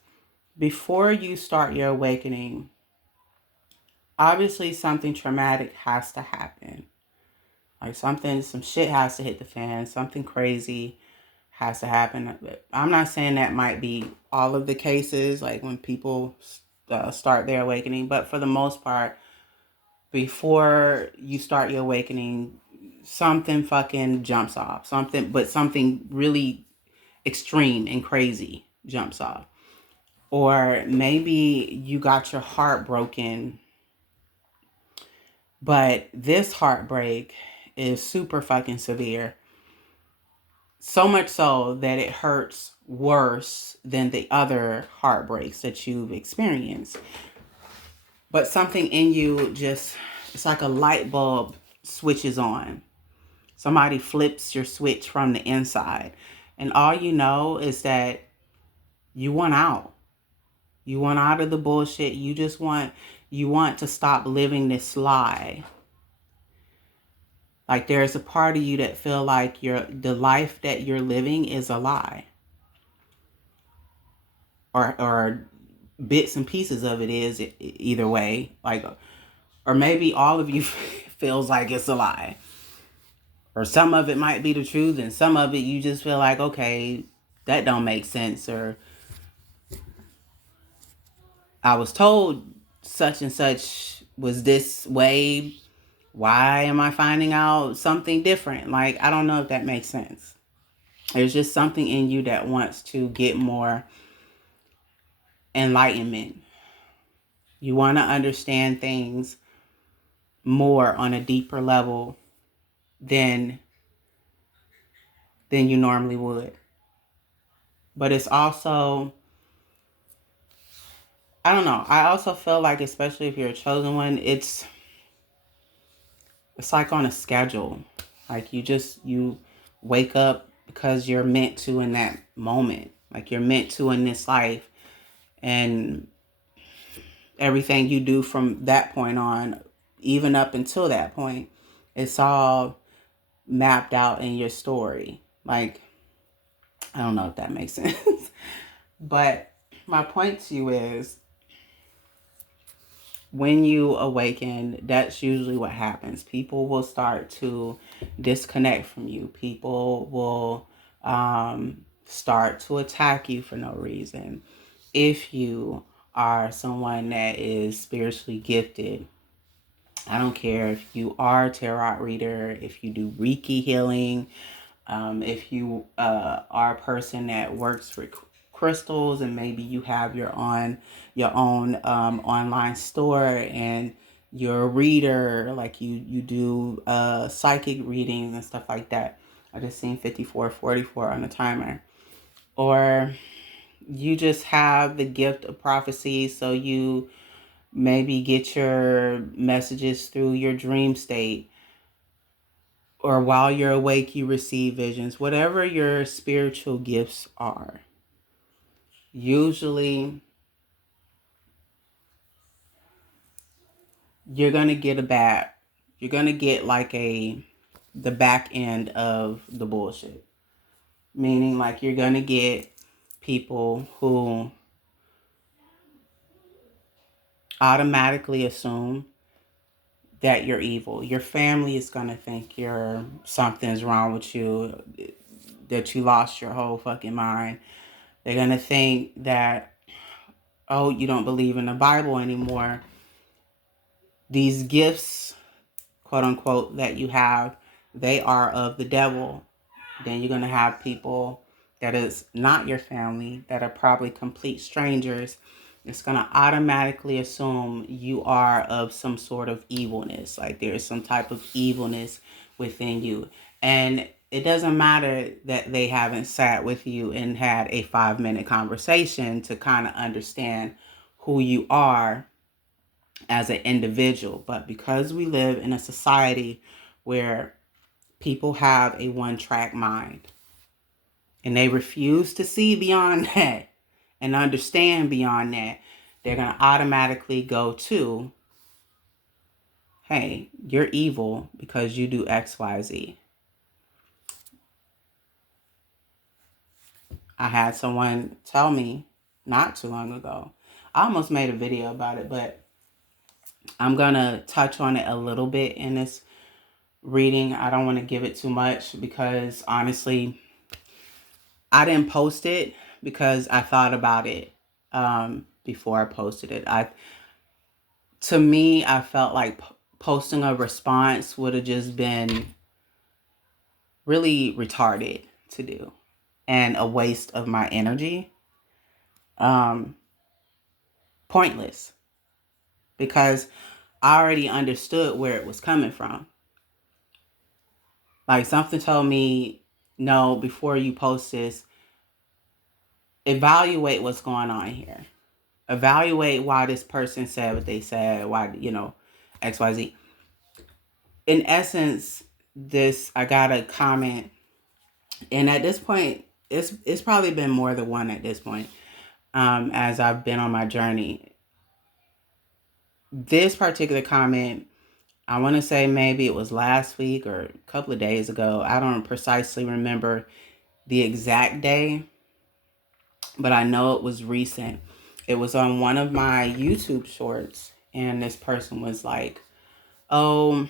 Before you start your awakening, obviously something traumatic has to happen. Like some shit has to hit the fan, something crazy has to happen. I'm not saying that might be all of the cases, like when people start their awakening, but for the most part, before you start your awakening, something fucking jumps off. Something really extreme and crazy jumps off. Or maybe you got your heart broken, but this heartbreak is super fucking severe. So much so that it hurts worse than the other heartbreaks that you've experienced. But something in you just, it's like a light bulb switches on. Somebody flips your switch from the inside. And all you know is that you want out. You want out of the bullshit. You want to stop living this lie. Like there's a part of you that feel like the life that you're living is a lie. Or bits and pieces of it is either way. Like, or maybe all of you feels like it's a lie. Or some of it might be the truth and some of it you just feel like, okay, that don't make sense. Or I was told such and such was this way. Why am I finding out something different? Like, I don't know if that makes sense. There's just something in you that wants to get more enlightenment. You want to understand things more on a deeper level than you normally would. But it's also, I don't know. I also feel like, especially if you're a chosen one, it's like on a schedule. Like you wake up because you're meant to in that moment. Like you're meant to in this life. And everything you do from that point on, even up until that point, it's all mapped out in your story. Like, I don't know if that makes sense. But my point to you is, when you awaken, that's usually what happens. People will start to disconnect from you. People will start to attack you for no reason. If you are someone that is spiritually gifted, I don't care if you are a tarot reader, if you do Reiki healing, if you are a person that works with crystals and maybe you have your own online store and you're a reader, like you do psychic readings and stuff like that. I just seen 54:44 on the timer. Or you just have the gift of prophecy, so you maybe get your messages through your dream state, or while you're awake you receive visions. Whatever your spiritual gifts are, usually you're going to get you're going to get like the back end of the bullshit. Meaning, like, you're going to get people who automatically assume that you're evil. Your family is going to think something's wrong with you, that you lost your whole fucking mind. They're going to think that, oh, you don't believe in the Bible anymore. These gifts, quote unquote, that you have, they are of the devil. Then you're going to have people that is not your family, that are probably complete strangers. It's going to automatically assume you are of some sort of evilness. Like there is some type of evilness within you. And it doesn't matter that they haven't sat with you and had a 5-minute conversation to kind of understand who you are as an individual. But because we live in a society where people have a one-track mind, and they refuse to see beyond that and understand beyond that, they're going to automatically go to, hey, you're evil because you do XYZ. I had someone tell me not too long ago. I almost made a video about it, but I'm going to touch on it a little bit in this reading. I don't want to give it too much because honestly, I didn't post it because I thought about it before I posted it. To me, I felt like posting a response would have just been really retarded to do and a waste of my energy. Pointless, because I already understood where it was coming from. Like something told me, no, before you post this, evaluate what's going on here. Evaluate why this person said what they said, why, XYZ. In essence, I got a comment, and at this point, it's probably been more than one at this point, as I've been on my journey. This particular comment, I want to say maybe it was last week or a couple of days ago. I don't precisely remember the exact day, but I know it was recent. It was on one of my YouTube shorts, and this person was like, oh,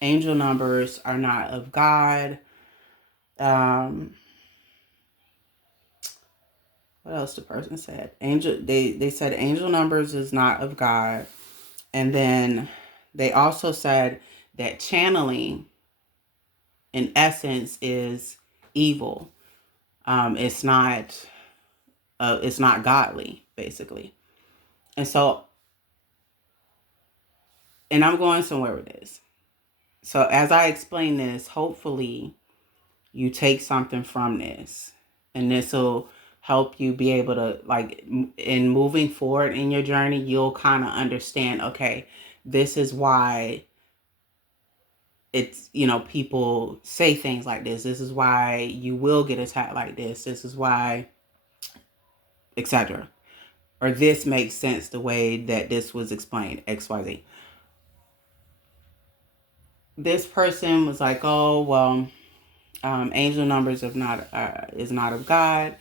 angel numbers are not of God. What else the person said? They said angel numbers is not of God. And then they also said that channeling in essence is evil. It's not godly, basically. And so, and I'm going somewhere with this. So as I explain this, hopefully you take something from this, and this will help you be able to, like, in moving forward in your journey, you'll kind of understand, okay, this is why it's, people say things like this. This is why you will get attacked like this. This is why, etc. Or this makes sense the way that this was explained, XYZ. This person was like, oh, well, angel numbers is not of God.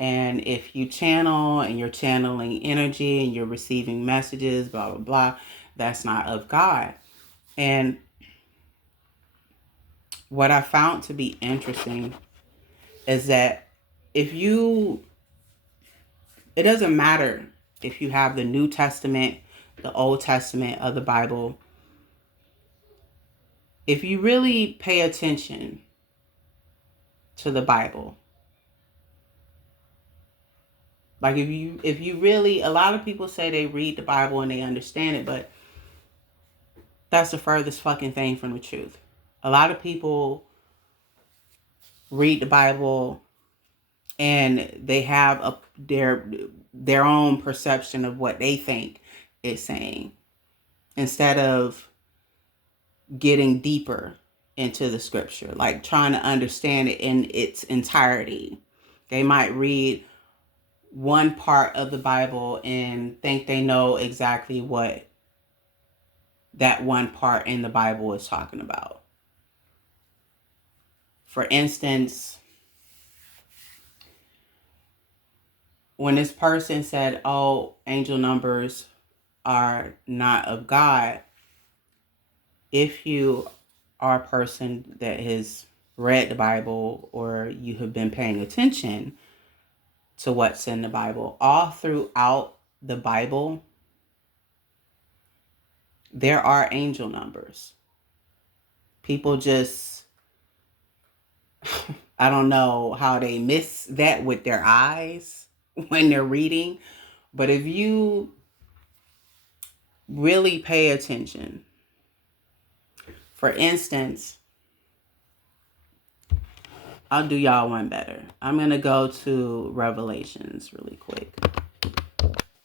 And if you channel and you're channeling energy and you're receiving messages, blah, blah, blah, that's not of God. And what I found to be interesting is that it doesn't matter if you have the New Testament, the Old Testament of the Bible. If you really pay attention to the Bible, like if you really, a lot of people say they read the Bible and they understand it, but that's the furthest fucking thing from the truth. A lot of people read the Bible and they have their own perception of what they think it's saying, instead of getting deeper into the scripture, like trying to understand it in its entirety. They might read one part of the Bible and think they know exactly what that one part in the Bible is talking about. For instance, when this person said, oh, angel numbers are not of God, if you are a person that has read the Bible or you have been paying attention to what's in the Bible, all throughout the Bible, there are angel numbers. People just, I don't know how they miss that with their eyes when they're reading. But if you really pay attention, for instance, I'll do y'all one better. I'm going to go to Revelations really quick.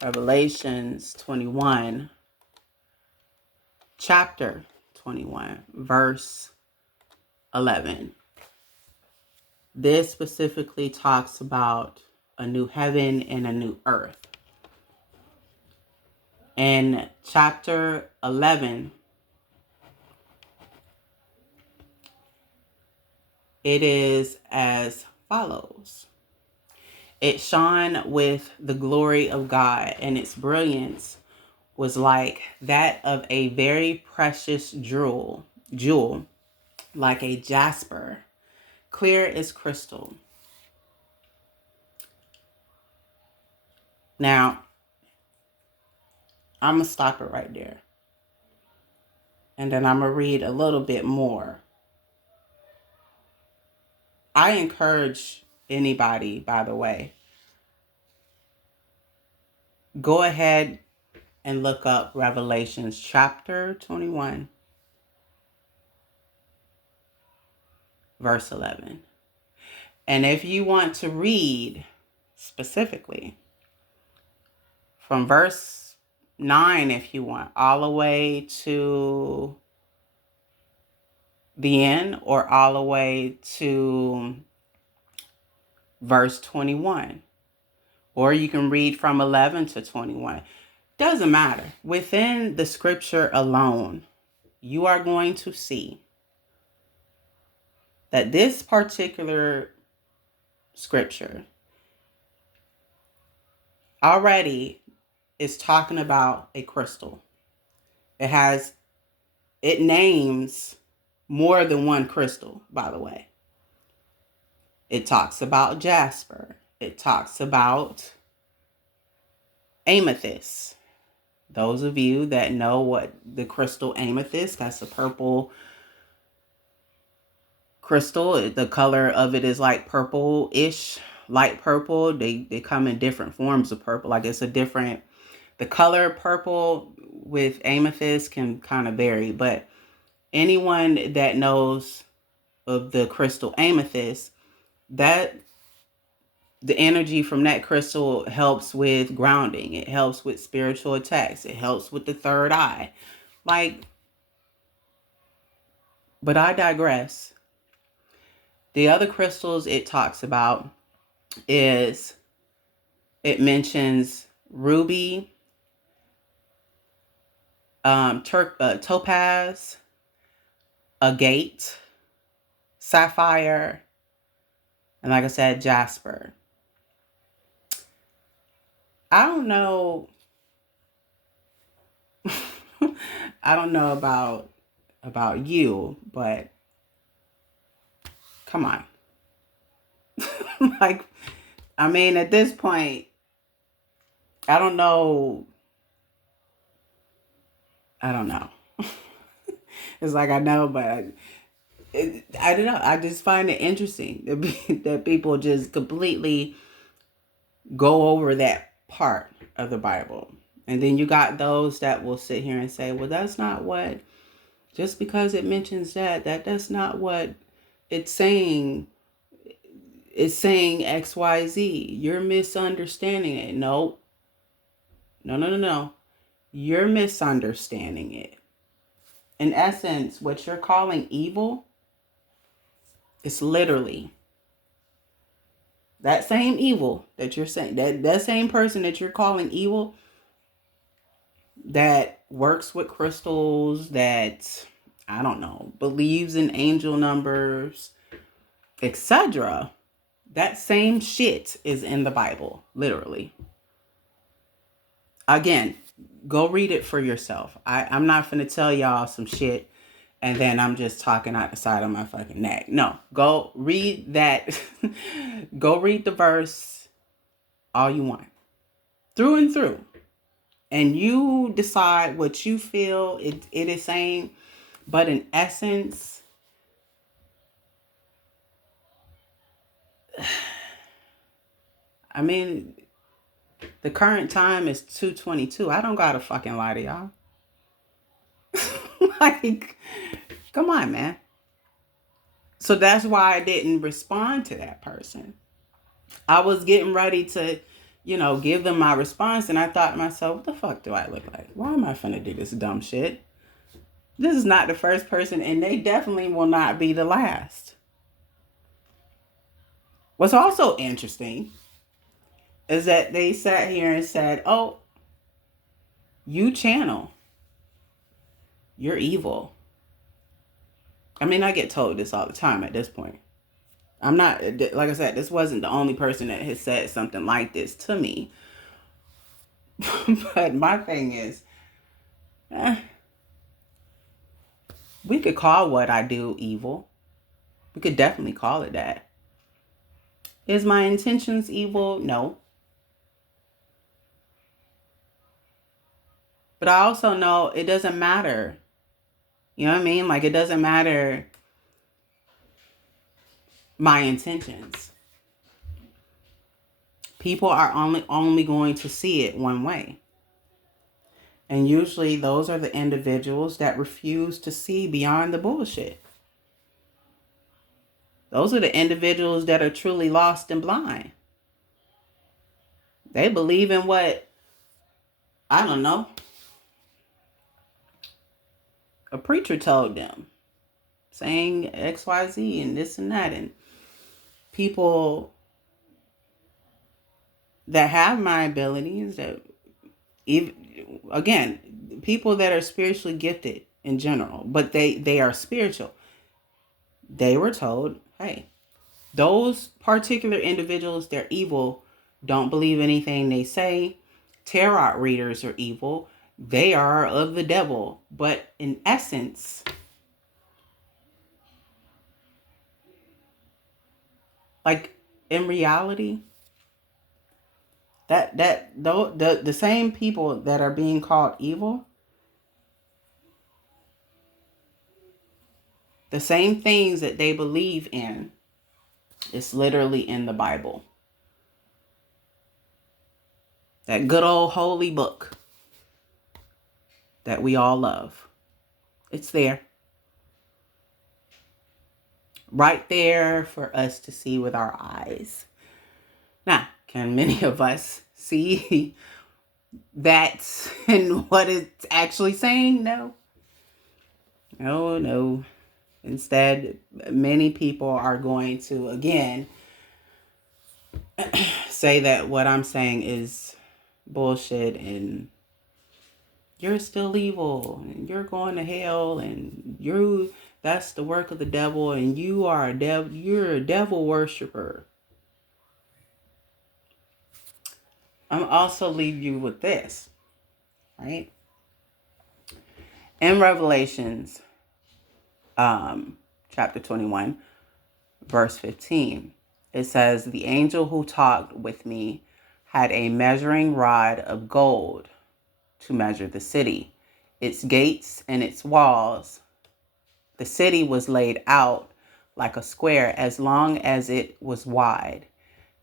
Revelations 21, chapter 21, verse 11. This specifically talks about a new heaven and a new earth. In chapter 11, it is as follows. It shone with the glory of God, and its brilliance was like that of a very precious jewel, like a jasper, clear as crystal. Now, I'm going to stop it right there. And then I'm going to read a little bit more. I encourage anybody, by the way, go ahead and look up Revelations chapter 21, verse 11. And if you want to read specifically from verse 9, if you want, all the way to the end, or all the way to verse 21, or you can read from 11 to 21. Doesn't matter. Within the scripture alone, you are going to see that this particular scripture already is talking about a crystal. It names more than one crystal, by the way. It talks about jasper. It talks about amethyst. Those of you that know what the crystal amethyst, that's a purple crystal. The color of it is like purple-ish, light purple. They come in different forms of purple. Like it's the color purple with amethyst can kind of vary, but anyone that knows of the crystal amethyst, that the energy from that crystal helps with grounding. It helps with spiritual attacks. It helps with the third eye. But I digress. The other crystals it talks about it mentions ruby, topaz, agate, sapphire, and like I said, jasper. I don't know. I don't know about you, but come on. At this point, I don't know. It's like I know, but I don't know. I just find it interesting that people just completely go over that part of the Bible. And then you got those that will sit here and say, well, that's not what, just because it mentions that's not what it's saying. it's saying XYZ. You're misunderstanding it. No. No. You're misunderstanding it. In essence, what you're calling evil is literally that same evil that you're saying, that same person that you're calling evil, that works with crystals, that, I don't know, believes in angel numbers, etc. That same shit is in the Bible, literally. Again, go read it for yourself. I'm not finna tell y'all some shit and then I'm just talking out the side of my fucking neck. No, go read that. Go read the verse all you want, through and through. And you decide what you feel it is saying. But in essence, I mean, the current time is 2:22. I don't gotta fucking lie to y'all. Like, come on, man. So that's why I didn't respond to that person. I was getting ready to, give them my response. And I thought to myself, what the fuck do I look like? Why am I finna do this dumb shit? This is not the first person, and they definitely will not be the last. What's also interesting is that they sat here and said, oh, you channel, you're evil. I mean, I get told this all the time at this point. I'm not, like I said, this wasn't the only person that has said something like this to me. But my thing is, we could call what I do evil. We could definitely call it that. Is my intentions evil? No. But I also know it doesn't matter. You know what I mean? Like, it doesn't matter my intentions. People are only going to see it one way. And usually those are the individuals that refuse to see beyond the bullshit. Those are the individuals that are truly lost and blind. They believe in what, I don't know, a preacher told them, saying XYZ and this and that. And people that have my abilities, that, again, people that are spiritually gifted in general, but they are spiritual, they were told, hey, those particular individuals, they're evil. Don't believe anything they say. Tarot readers are evil. They are of the devil. But in essence, like, in reality, the same people that are being called evil, the same things that they believe in, is literally in the Bible. That good old holy book that we all love. It's there. Right there for us to see with our eyes. Now, can many of us see that and what it's actually saying? No. No. Instead, many people are going to, again, say that what I'm saying is bullshit and you're still evil and you're going to hell and that's the work of the devil and you're a devil worshiper. I'm also leave you with this, right? In Revelations, chapter 21, verse 15, it says, the angel who talked with me had a measuring rod of gold to measure the city, its gates and its walls. The city was laid out like a square as long as it was wide.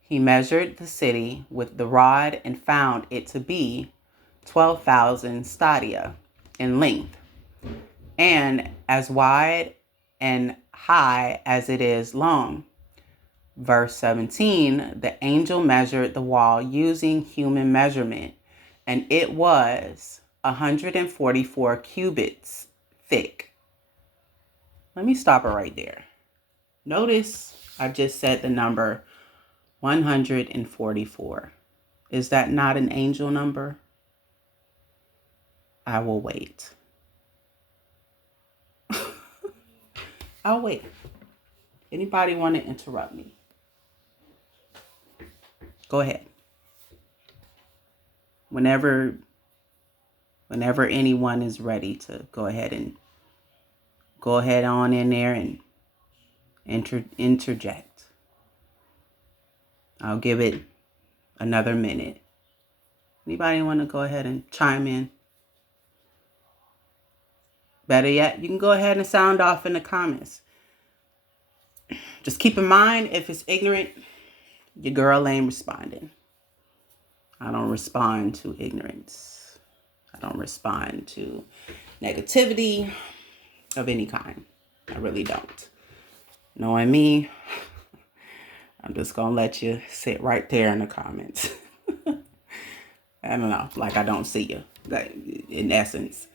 He measured the city with the rod and found it to be 12,000 stadia in length, and as wide and high as it is long. Verse 17, the angel measured the wall using human measurement, and it was 144 cubits thick. Let me stop it right there. Notice I just said the number 144. Is that not an angel number? I will wait. I'll wait. Anybody want to interrupt me? Go ahead. Whenever anyone is ready to go ahead on in there and interject. I'll give it another minute. Anybody want to go ahead and chime in? Better yet, you can go ahead and sound off in the comments. Just keep in mind, if it's ignorant, your girl ain't responding. I don't respond to ignorance. I don't respond to negativity of any kind. I really don't. Knowing me, I'm just going to let you sit right there in the comments. I don't know, like I don't see you. Like, in essence,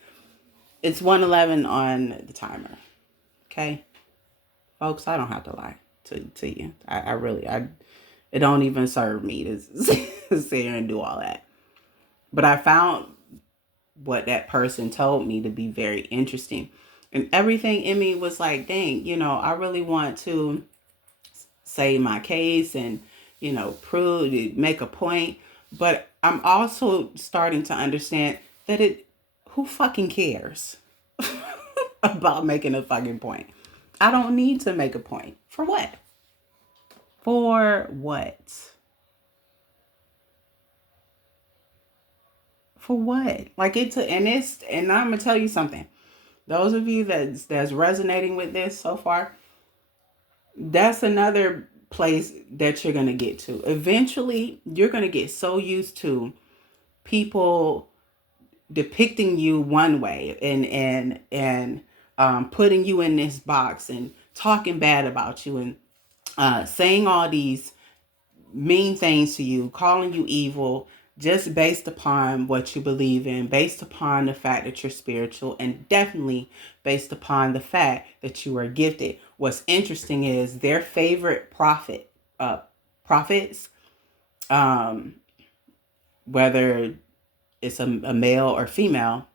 it's 1:11 on the timer. Okay? Folks, I don't have to lie to you. I really, it don't even serve me to sit here and do all that. But I found what that person told me to be very interesting. And everything in me was like, dang, I really want to say my case and, prove, make a point. But I'm also starting to understand that who fucking cares about making a fucking point? I don't need to make a point. For what? For what? For what? Like and I'm gonna tell you something. Those of you that's resonating with this so far, that's another place that you're gonna get to. Eventually, you're gonna get so used to people depicting you one way and putting you in this box and talking bad about you and saying all these mean things to you, calling you evil, just based upon what you believe in, based upon the fact that you're spiritual, and definitely based upon the fact that you are gifted. What's interesting is their favorite prophets, whether it's a male or female,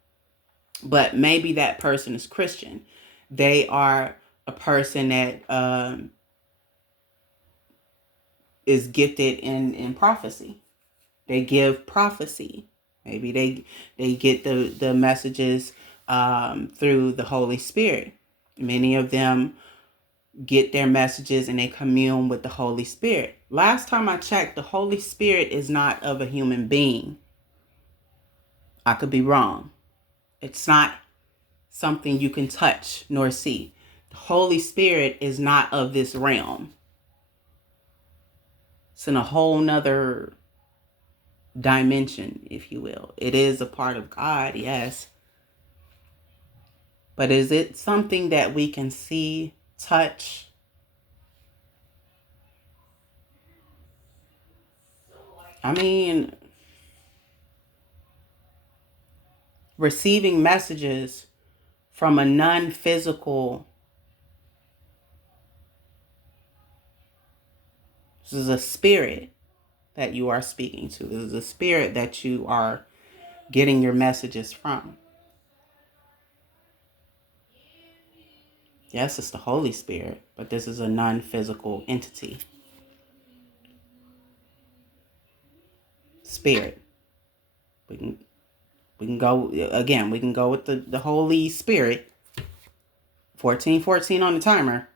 but maybe that person is Christian. They are a person that is gifted in prophecy. They give prophecy. Maybe they get the messages through the Holy Spirit. Many of them get their messages and they commune with the Holy Spirit. Last time I checked, the Holy Spirit is not of a human being. I could be wrong. It's not something you can touch nor see. The Holy Spirit is not of this realm. It's in a whole nother dimension, if you will. It is a part of God, yes. But is it something that we can see, touch? I mean, receiving messages from a non-physical, this is a spirit that you are speaking to. This is a spirit that you are getting your messages from. Yes, it's the Holy Spirit, but this is a non-physical entity. Spirit. We can go again. We can go with the Holy Spirit. 14:14 on the timer.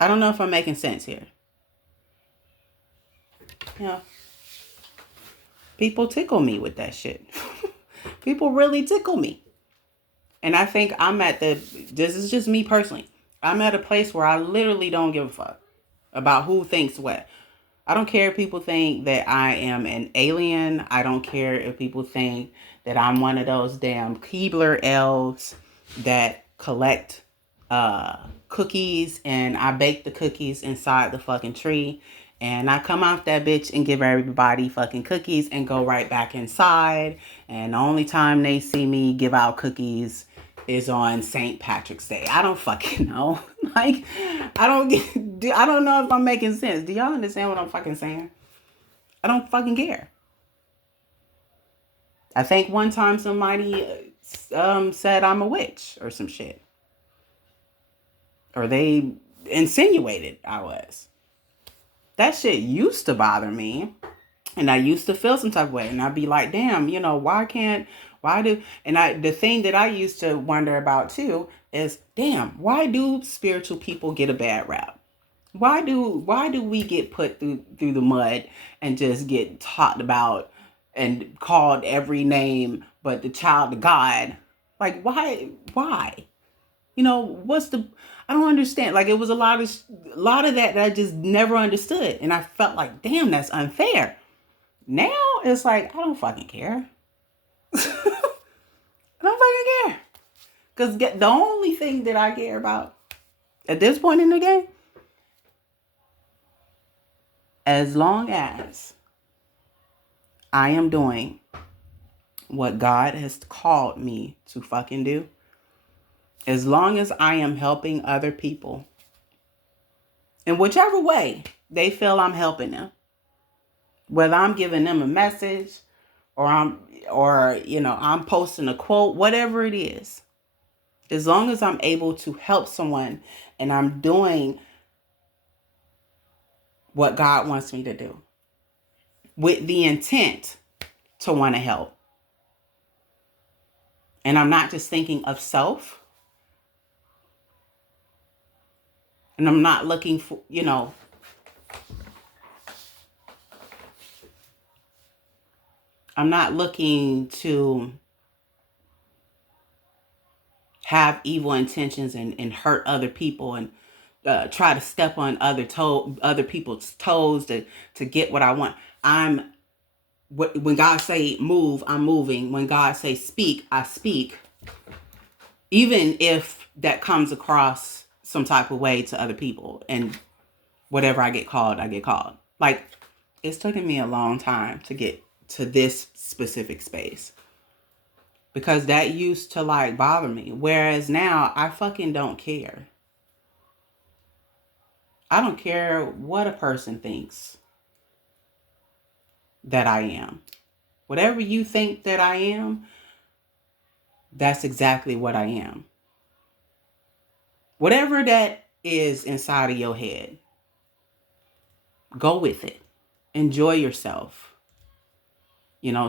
I don't know if I'm making sense here. Yeah. People tickle me with that shit. People really tickle me. And I think this is just me personally. I'm at a place where I literally don't give a fuck about who thinks what. I don't care if people think that I am an alien. I don't care if people think that I'm one of those damn Keebler elves that collect cookies, and I bake the cookies inside the fucking tree. And I come out that bitch and give everybody fucking cookies and go right back inside. And the only time they see me give out cookies is on St. Patrick's Day. I don't fucking know. Like, I don't know if I'm making sense. Do y'all understand what I'm fucking saying? I don't fucking care. I think one time somebody said I'm a witch or some shit. Or they insinuated I was. That shit used to bother me. And I used to feel some type of way. And I'd be like, damn, the thing that I used to wonder about too is, damn, why do spiritual people get a bad rap? Why do we get put through the mud and just get talked about and called every name but the child of God? Like, why? I don't understand. Like, it was a lot of that I just never understood. And I felt like, damn, that's unfair. Now it's like, I don't fucking care. I don't fucking care. Because the only thing that I care about at this point in the game, as long as I am doing what God has called me to fucking do, as long as I am helping other people in whichever way they feel I'm helping them, whether I'm giving them a message or I'm posting a quote, whatever it is, as long as I'm able to help someone and I'm doing what God wants me to do with the intent to want to help. And I'm not just thinking of self. And I'm not looking for, I'm not looking to have evil intentions and hurt other people and try to step on other people's toes to get what I want. When God say move, I'm moving. When God say speak, I speak. Even if that comes across some type of way to other people, and whatever I get called, I get called. Like, it's taken me a long time to get to this specific space, because that used to like bother me. Whereas now I fucking don't care. I don't care what a person thinks that I am. Whatever you think that I am, that's exactly what I am. Whatever that is inside of your head, go with it. Enjoy yourself.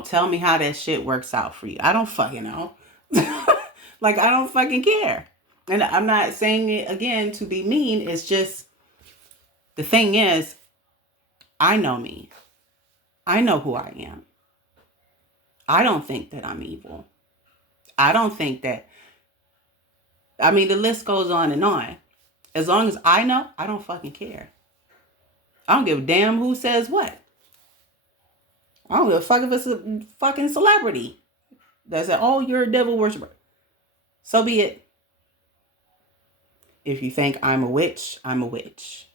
Tell me how that shit works out for you. I don't fucking know. Like, I don't fucking care. And I'm not saying it again to be mean. It's just, the thing is, I know me. I know who I am. I don't think that I'm evil. I don't think that, the list goes on and on. As long as I know, I don't fucking care. I don't give a damn who says what. I don't give a fuck if it's a fucking celebrity that said, oh, you're a devil worshiper. So be it. If you think I'm a witch, I'm a witch.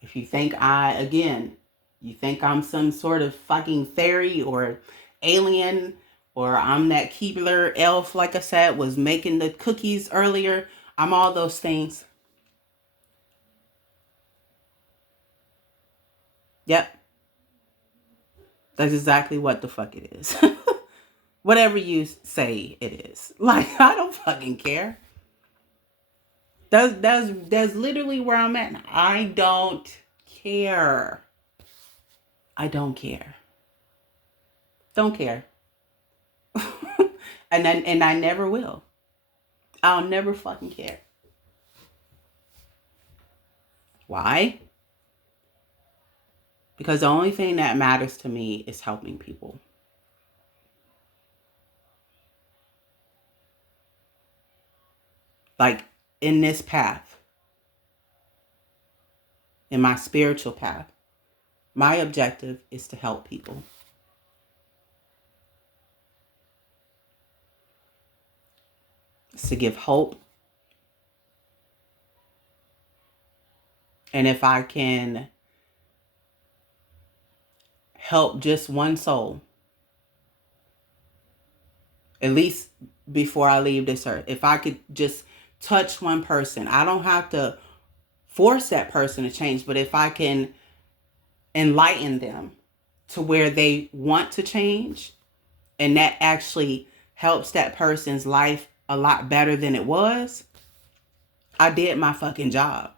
If you think you think I'm some sort of fucking fairy or alien, or I'm that Keebler elf, like I said, was making the cookies earlier, I'm all those things. Yep. That's exactly what the fuck it is. Whatever you say it is. Like, I don't fucking care. That's literally where I'm at now. I don't care. I don't care. Don't care. and I never will. I'll never fucking care. Why? Because the only thing that matters to me is helping people. Like, in this path, in my spiritual path, my objective is to help people. It's to give hope. And if I can help just one soul, at least before I leave this earth, if I could just touch one person, I don't have to force that person to change, but if I can enlighten them to where they want to change, and that actually helps that person's life a lot better than it was, I did my fucking job.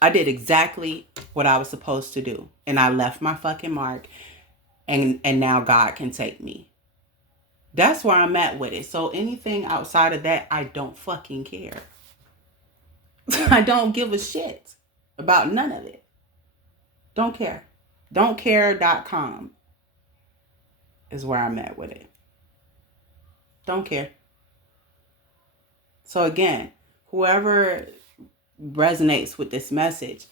I did exactly what I was supposed to do. And I left my fucking mark. And now God can take me. That's where I'm at with it. So anything outside of that, I don't fucking care. I don't give a shit about none of it. Don't care. Don'tcare.com is where I'm at with it. Don't care. So again, whoever resonates with this message,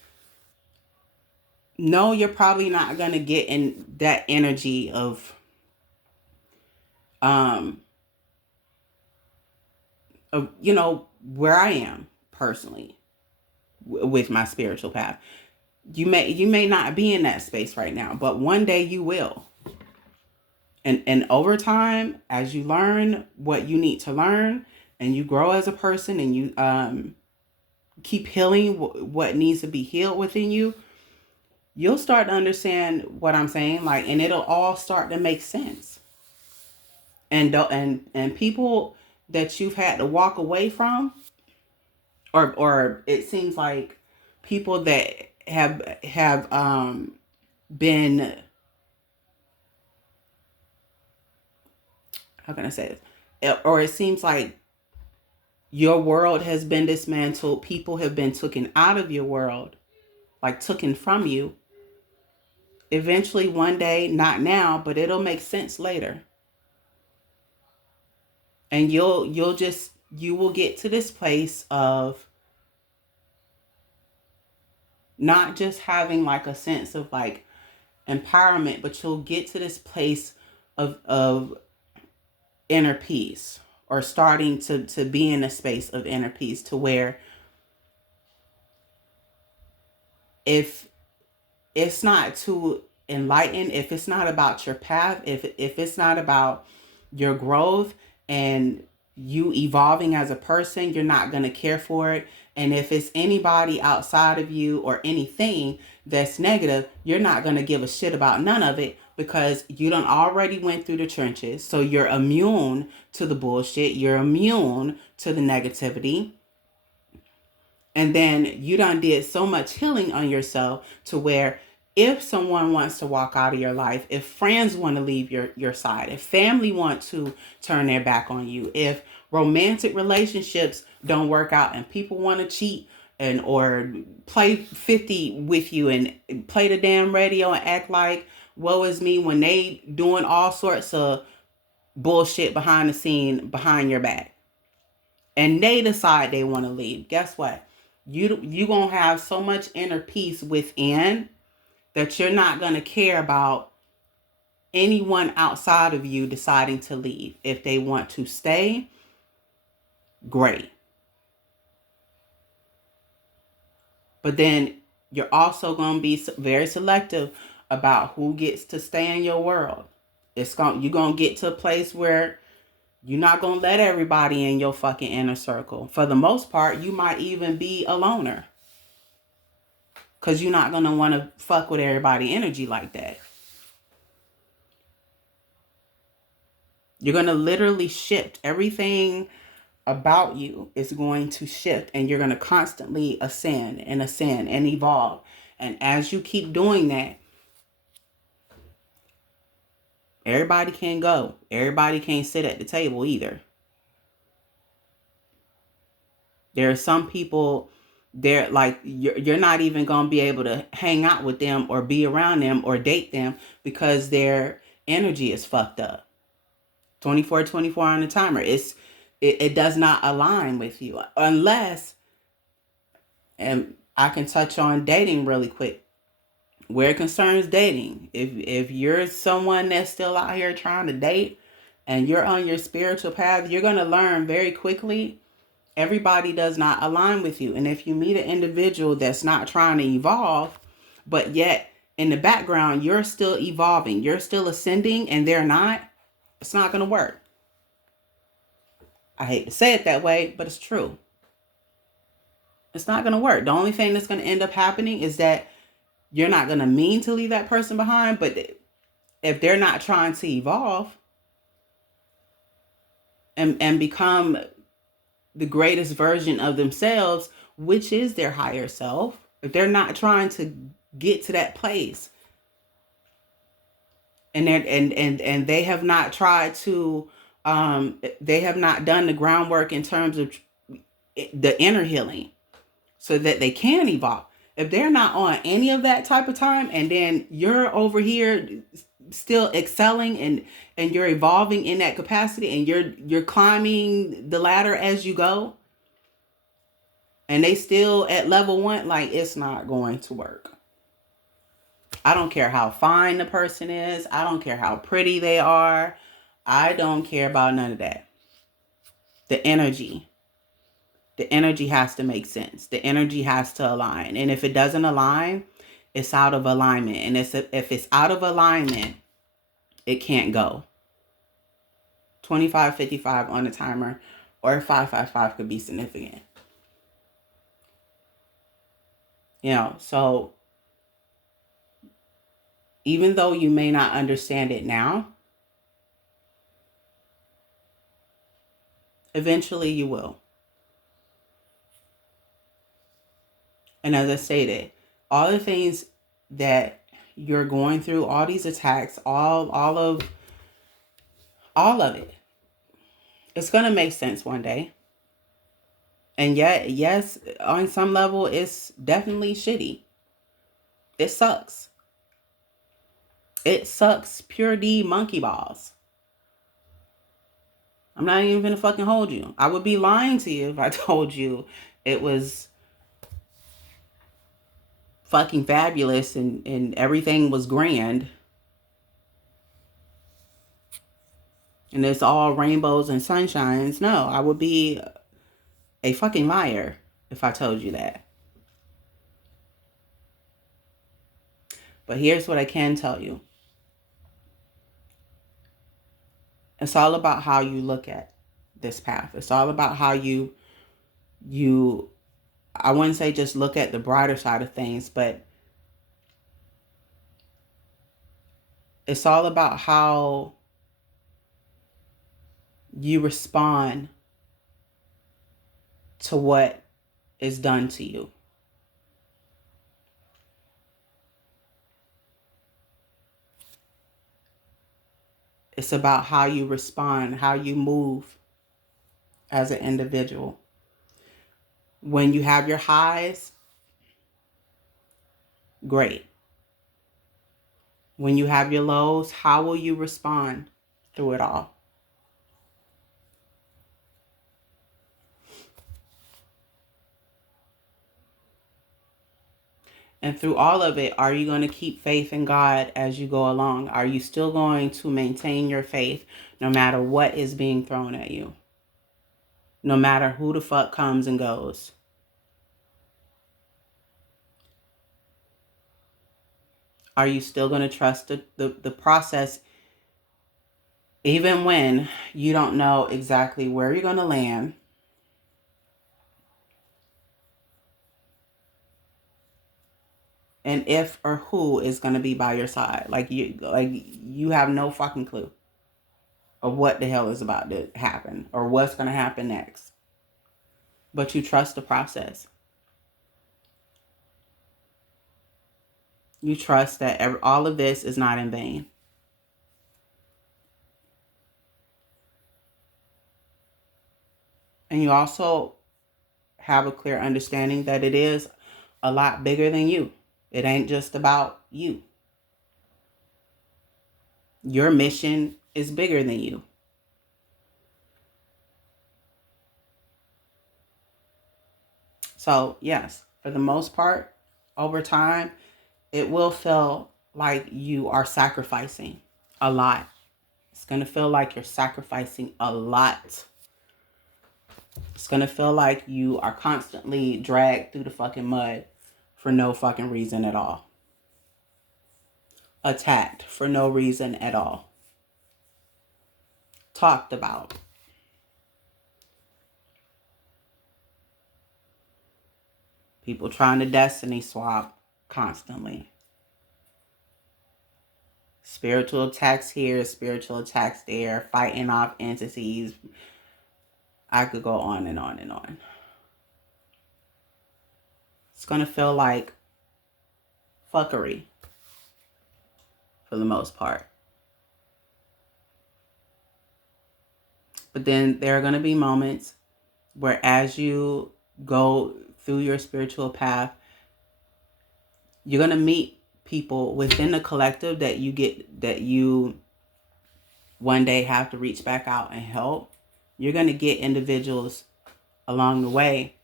no, you're probably not going to get in that energy of where I am personally with my spiritual path. You may not be in that space right now, but one day you will. And over time, as you learn what you need to learn, and you grow as a person, and you keep healing what needs to be healed within you, you'll start to understand what I'm saying, like, and it'll all start to make sense. And people that you've had to walk away from, or it seems like people that have been, how can I say this? Or it seems like your world has been dismantled. People have been taken out of your world, like taken from you. Eventually, one day, not now, but it'll make sense later. And you will get to this place of not just having like a sense of like empowerment, but you'll get to this place of inner peace, or starting to be in a space of inner peace, to where if it's not too enlightened, if it's not about your path, if it's not about your growth and you evolving as a person, you're not going to care for it. And if it's anybody outside of you or anything that's negative, you're not going to give a shit about none of it, because you done already went through the trenches. So you're immune to the bullshit. You're immune to the negativity. And then you done did so much healing on yourself to where if someone wants to walk out of your life, if friends want to leave your side, if family want to turn their back on you, if romantic relationships don't work out and people want to cheat and or play 50 with you and play the damn radio and act like woe is me when they doing all sorts of bullshit behind the scene, behind your back, and they decide they want to leave, guess what? You gonna have so much inner peace within that you're not gonna care about anyone outside of you deciding to leave. If they want to stay, great. But then you're also gonna be very selective about who gets to stay in your world. You're gonna get to a place where you're not going to let everybody in your fucking inner circle. For the most part, you might even be a loner, because you're not going to want to fuck with everybody energy like that. You're going to literally shift. Everything about you is going to shift, and you're going to constantly ascend and evolve. And as you keep doing that, everybody can't go. Everybody can't sit at the table either. There are some people, they're like, you're not even going to be able to hang out with them or be around them or date them, because their energy is fucked up. 24/24 on the timer. It does not align with you, unless, and I can touch on dating really quick. Where it concerns dating, if you're someone that's still out here trying to date and you're on your spiritual path, you're going to learn very quickly Everybody does not align with you. And if you meet an individual that's not trying to evolve, but yet in the background, you're still evolving, you're still ascending, and they're not, it's not going to work. I hate to say it that way, but it's true. It's not going to work. The only thing that's going to end up happening is that you're not going to mean to leave that person behind, but if they're not trying to evolve and become the greatest version of themselves, which is their higher self, if they're not trying to get to that place, and they have not tried to, they have not done the groundwork in terms of the inner healing so that they can evolve. If they're not on any of that type of time, and then you're over here still excelling and you're evolving in that capacity, and you're climbing the ladder as you go, and they still at level 1, like, it's not going to work. I don't care how fine the person is. I don't care how pretty they are. I don't care about none of that. The energy has to make sense. The energy has to align. And if it doesn't align, it's out of alignment. And if it's out of alignment, it can't go. 2555 on the timer, or 555 could be significant. So even though you may not understand it now, eventually you will. And as I stated, all the things that you're going through, all these attacks, all of it, it's going to make sense one day. And yet, yes, on some level, it's definitely shitty. It sucks. It sucks pure D monkey balls. I'm not even gonna fucking hold you. I would be lying to you if I told you it was fucking fabulous and everything was grand. And it's all rainbows and sunshines. No, I would be a fucking liar if I told you that. But here's what I can tell you. It's all about how you look at this path. It's all about how you I wouldn't say just look at the brighter side of things, but it's all about how you respond to what is done to you. It's about how you respond, how you move as an individual. When you have your highs, great. When you have your lows, how will you respond through it all? And through all of it, are you going to keep faith in God as you go along? Are you still going to maintain your faith no matter what is being thrown at you? No matter who the fuck comes and goes? Are you still going to trust the process even when you don't know exactly where you're going to land? And if or who is going to be by your side? Like you have no fucking clue of what the hell is about to happen or what's going to happen next. But you trust the process. You trust that all of this is not in vain. And you also have a clear understanding that it is a lot bigger than you. It ain't just about you. Your mission is bigger than you. So, yes, for the most part, over time, it will feel like you are sacrificing a lot. It's going to feel like you're sacrificing a lot. It's going to feel like you are constantly dragged through the fucking mud for no fucking reason at all. Attacked for no reason at all. Talked about. People trying to destiny swap constantly. Spiritual attacks here, spiritual attacks there, fighting off entities. I could go on and on and on. It's going to feel like fuckery for the most part. But then there are going to be moments where as you go through your spiritual path, you're going to meet people within the collective that you one day have to reach back out and help. You're going to get individuals along the way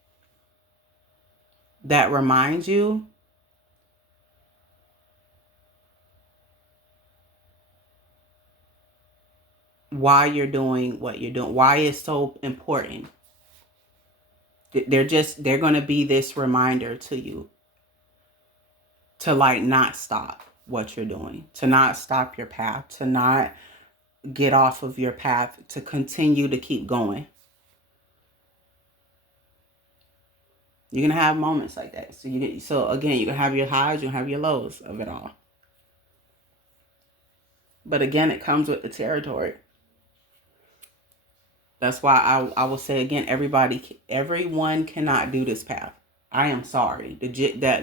that remind you why you're doing what you're doing, why it's so important. They're going to be this reminder to you to like not stop what you're doing, to not stop your path, to not get off of your path, to continue to keep going. You're going to have moments like that. So again, you're going to have your highs, you'll have your lows of it all. But again, it comes with the territory. That's why I will say again, everyone cannot do this path. I am sorry.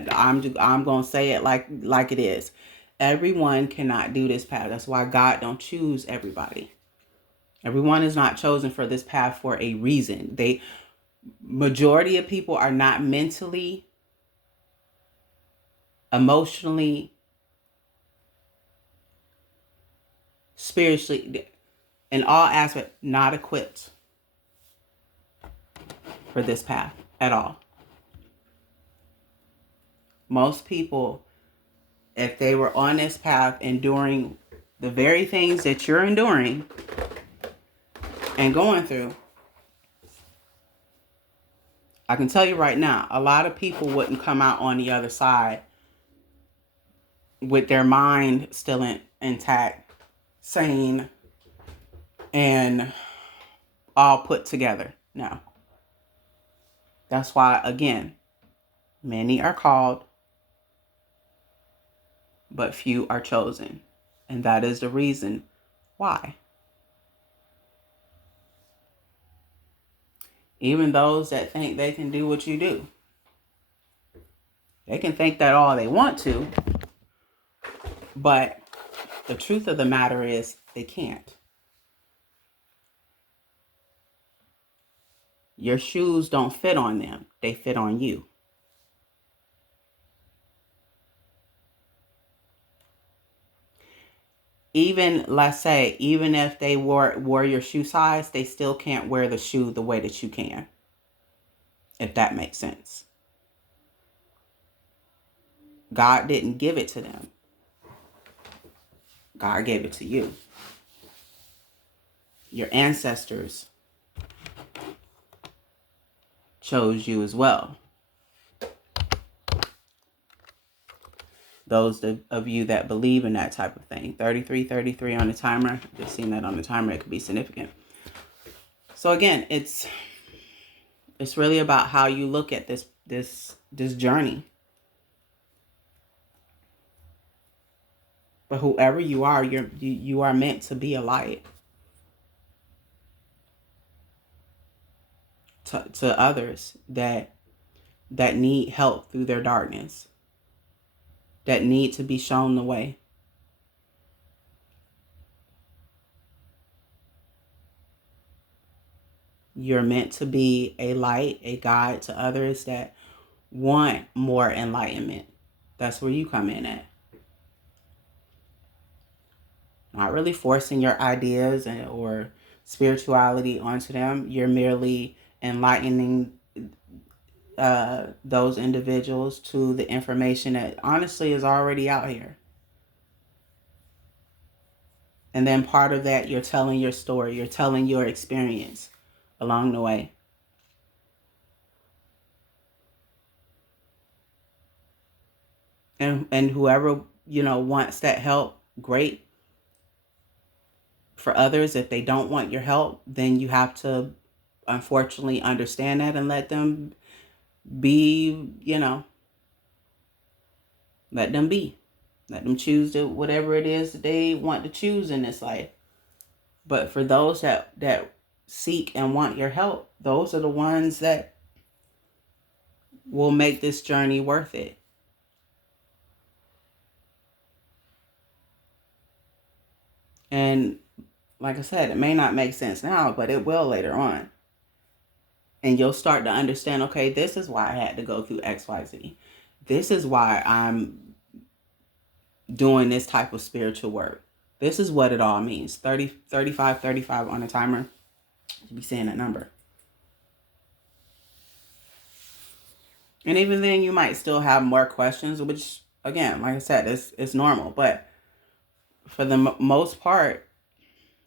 I'm going to say it like it is. Everyone cannot do this path. That's why God don't choose everybody. Everyone is not chosen for this path for a reason. Majority of people are not mentally, emotionally, spiritually, in all aspects, not equipped for this path at all. Most people, if they were on this path enduring the very things that you're enduring and going through, I can tell you right now, a lot of people wouldn't come out on the other side with their mind still intact, sane, and all put together. No. That's why, again, many are called, but few are chosen. And that is the reason why. Even those that think they can do what you do, they can think that all they want to, but the truth of the matter is they can't. Your shoes don't fit on them. They fit on you. Even, let's say, even if they wore your shoe size, they still can't wear the shoe the way that you can. If that makes sense. God didn't give it to them. God gave it to you. Your ancestors chose you as well. Those of you that believe in that type of thing. 33 on the timer. Just seen that on the timer. It could be significant. So again, it's really about how you look at this journey. But whoever you are, you are meant to be a light to others that need help through their darkness, that need to be shown the way. You're meant to be a light, a guide to others that want more enlightenment. That's where you come in at. Not really forcing your ideas or spirituality onto them. You're merely enlightening those individuals to the information that honestly is already out here. And then part of that, you're telling your story. You're telling your experience along the way. And whoever, wants that help, great. For others, if they don't want your help, then you have to unfortunately understand that and let them be, let them be. Let them choose to whatever it is that they want to choose in this life. But for those that seek and want your help, those are the ones that will make this journey worth it. And like I said, it may not make sense now, but it will later on. And you'll start to understand, okay, this is why I had to go through XYZ. This is why I'm doing this type of spiritual work. This is what it all means. 35 on the timer. You be saying that number. And even then, you might still have more questions, which, again, like I said, it's normal. But for the most part,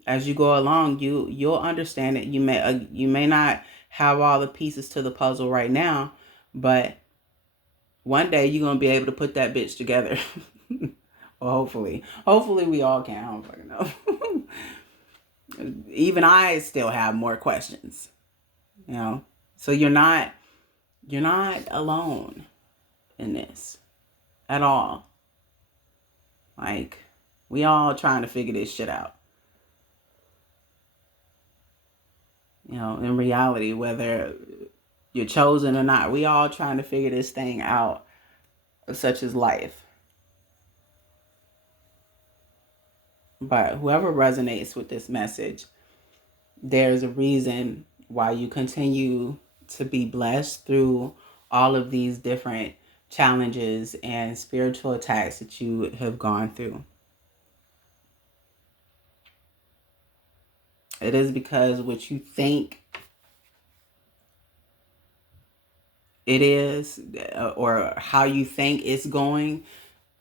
as you go along, you'll understand it. You may not have all the pieces to the puzzle right now, but one day you're gonna be able to put that bitch together. Well, hopefully we all can. I don't fucking know. Even I still have more questions, So you're not alone in this at all. Like, we all trying to figure this shit out. In reality, whether you're chosen or not, we all trying to figure this thing out, such as life. But whoever resonates with this message, there's a reason why you continue to be blessed through all of these different challenges and spiritual attacks that you have gone through. It is because what you think it is, or how you think it's going,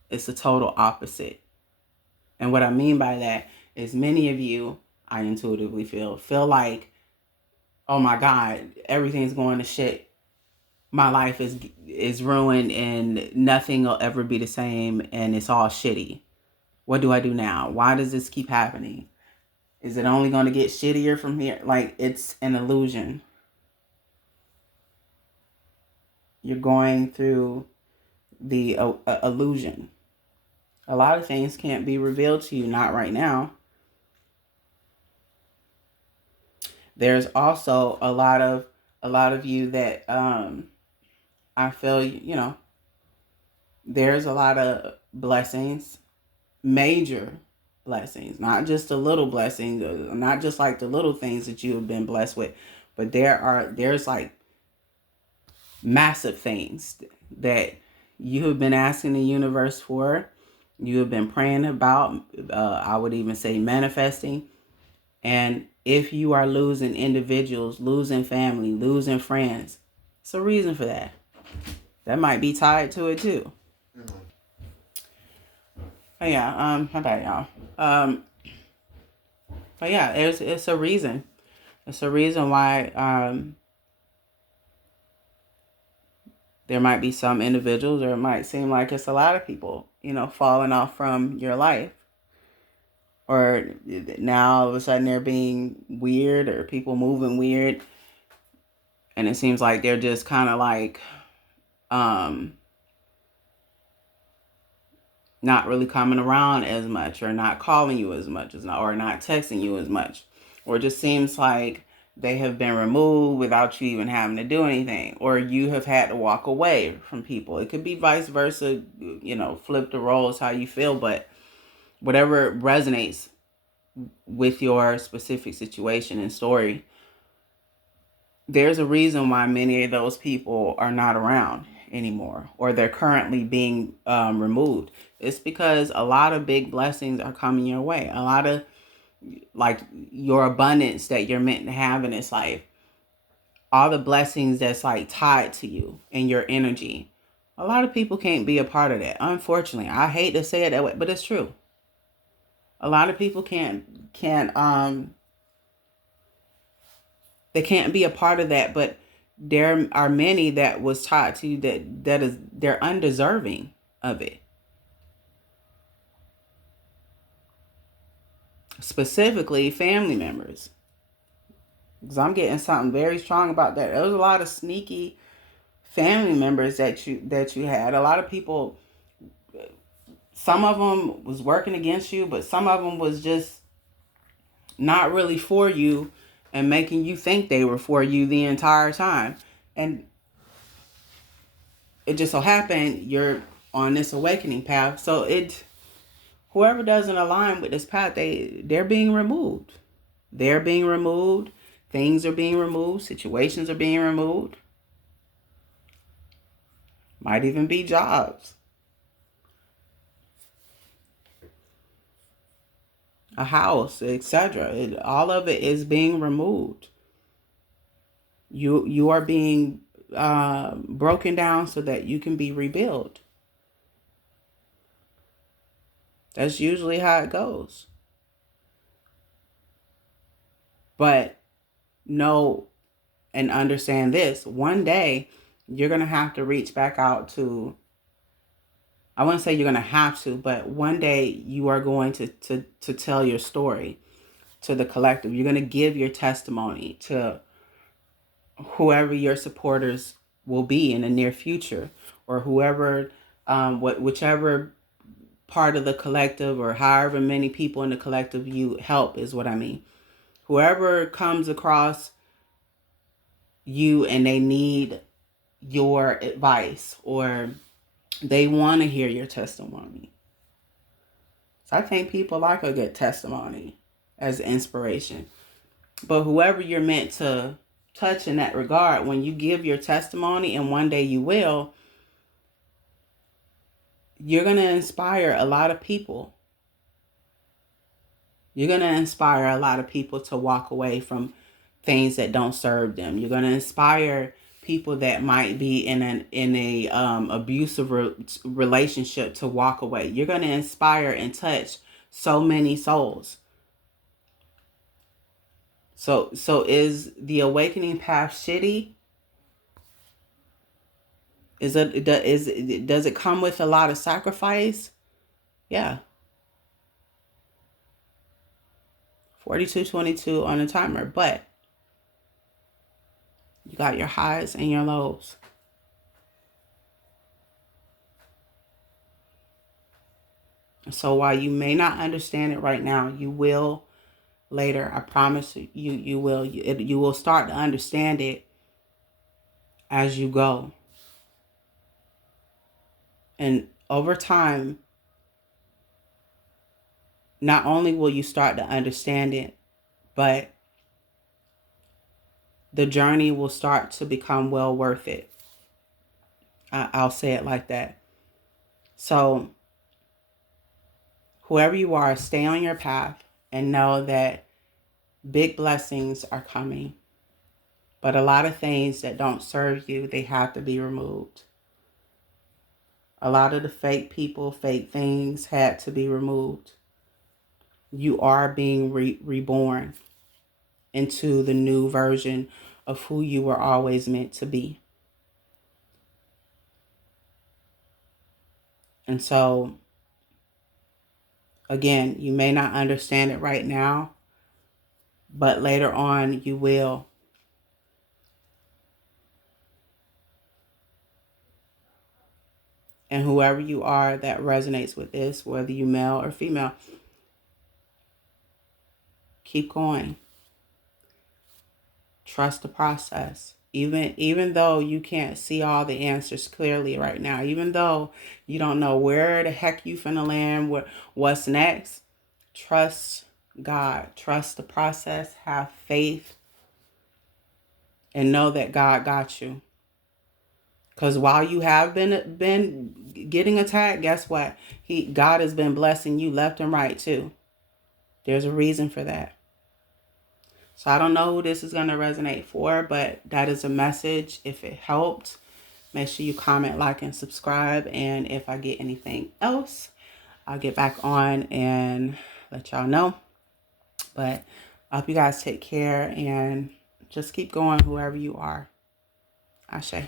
it's the total opposite. And what I mean by that is many of you, I intuitively feel like, oh my God, everything's going to shit. My life is ruined and nothing will ever be the same and it's all shitty. What do I do now? Why does this keep happening? Is it only going to get shittier from here? Like, it's an illusion. You're going through the illusion. A lot of things can't be revealed to you, not right now. There's also a lot of you that I feel, there's a lot of blessings, major blessings, not just the little blessings, not just like the little things that you have been blessed with, but there's like massive things that you have been asking the universe for, you have been praying about, I would even say manifesting. And if you are losing individuals, losing family, losing friends, it's a reason for that. That might be tied to it too. But yeah, how about y'all? But yeah, it's a reason. It's a reason why there might be some individuals, or it might seem like it's a lot of people, falling off from your life. Or now all of a sudden they're being weird, or people moving weird. And it seems like they're just kind of like not really coming around as much, or not calling you as much, or not texting you as much. Or it just seems like they have been removed without you even having to do anything. Or you have had to walk away from people. It could be vice versa, flip the roles how you feel. But whatever resonates with your specific situation and story, there's a reason why many of those people are not around anymore, or they're currently being removed. It's because a lot of big blessings are coming your way. A lot of like your abundance that you're meant to have in this life, all the blessings that's like tied to you and your energy. A lot of people can't be a part of that. Unfortunately, I hate to say it that way, but it's true. A lot of people can't they can't be a part of that, but there are many that was taught to you that they're undeserving. of it. Specifically, family members. Because I'm getting something very strong about that. There was a lot of sneaky family members that you had. A lot of people, some of them was working against you, but some of them was just not really for you and making you think they were for you the entire time. And it just so happened you're on this awakening path. So whoever doesn't align with this path, they're being removed. They're being removed. Things are being removed. Situations are being removed. Might even be jobs. A house, etc. All of it is being removed. You are being broken down so that you can be rebuilt. That's usually how it goes. But know and understand this. One day, you're going to have to reach back out to, I wouldn't say you're going to have to, but one day you are going to tell your story to the collective. You're going to give your testimony to whoever your supporters will be in the near future, or whoever, whichever part of the collective or however many people in the collective you help is what I mean. Whoever comes across you and they need your advice or they want to hear your testimony. So I think people like a good testimony as inspiration. But whoever you're meant to touch in that regard, when you give your testimony, and one day you will, you're going to inspire a lot of people. You're going to inspire a lot of people to walk away from things that don't serve them. You're going to inspire people that might be in a abusive relationship to walk away. You're going to inspire and touch so many souls. So is the awakening path shitty? Does it come with a lot of sacrifice? Yeah. 4222 on the timer, but you got your highs and your lows. So while you may not understand it right now, you will later. I promise you will. You will start to understand it as you go. And over time, not only will you start to understand it, but the journey will start to become well worth it. I'll say it like that. So whoever you are, stay on your path and know that big blessings are coming. But a lot of things that don't serve you, they have to be removed. A lot of the fake people, fake things had to be removed. You are being reborn into the new version of who you were always meant to be. And so, again, you may not understand it right now, but later on you will. And whoever you are that resonates with this, whether you male or female, keep going. Trust the process. Even though you can't see all the answers clearly right now, even though you don't know where the heck you finna land, what's next, trust God. Trust the process. Have faith. And know that God got you. Because while you have been getting attacked, guess what? God has been blessing you left and right too. There's a reason for that. So I don't know who this is going to resonate for, but that is a message. If it helped, make sure you comment, like, and subscribe. And if I get anything else, I'll get back on and let y'all know. But I hope you guys take care and just keep going, whoever you are. Ashe.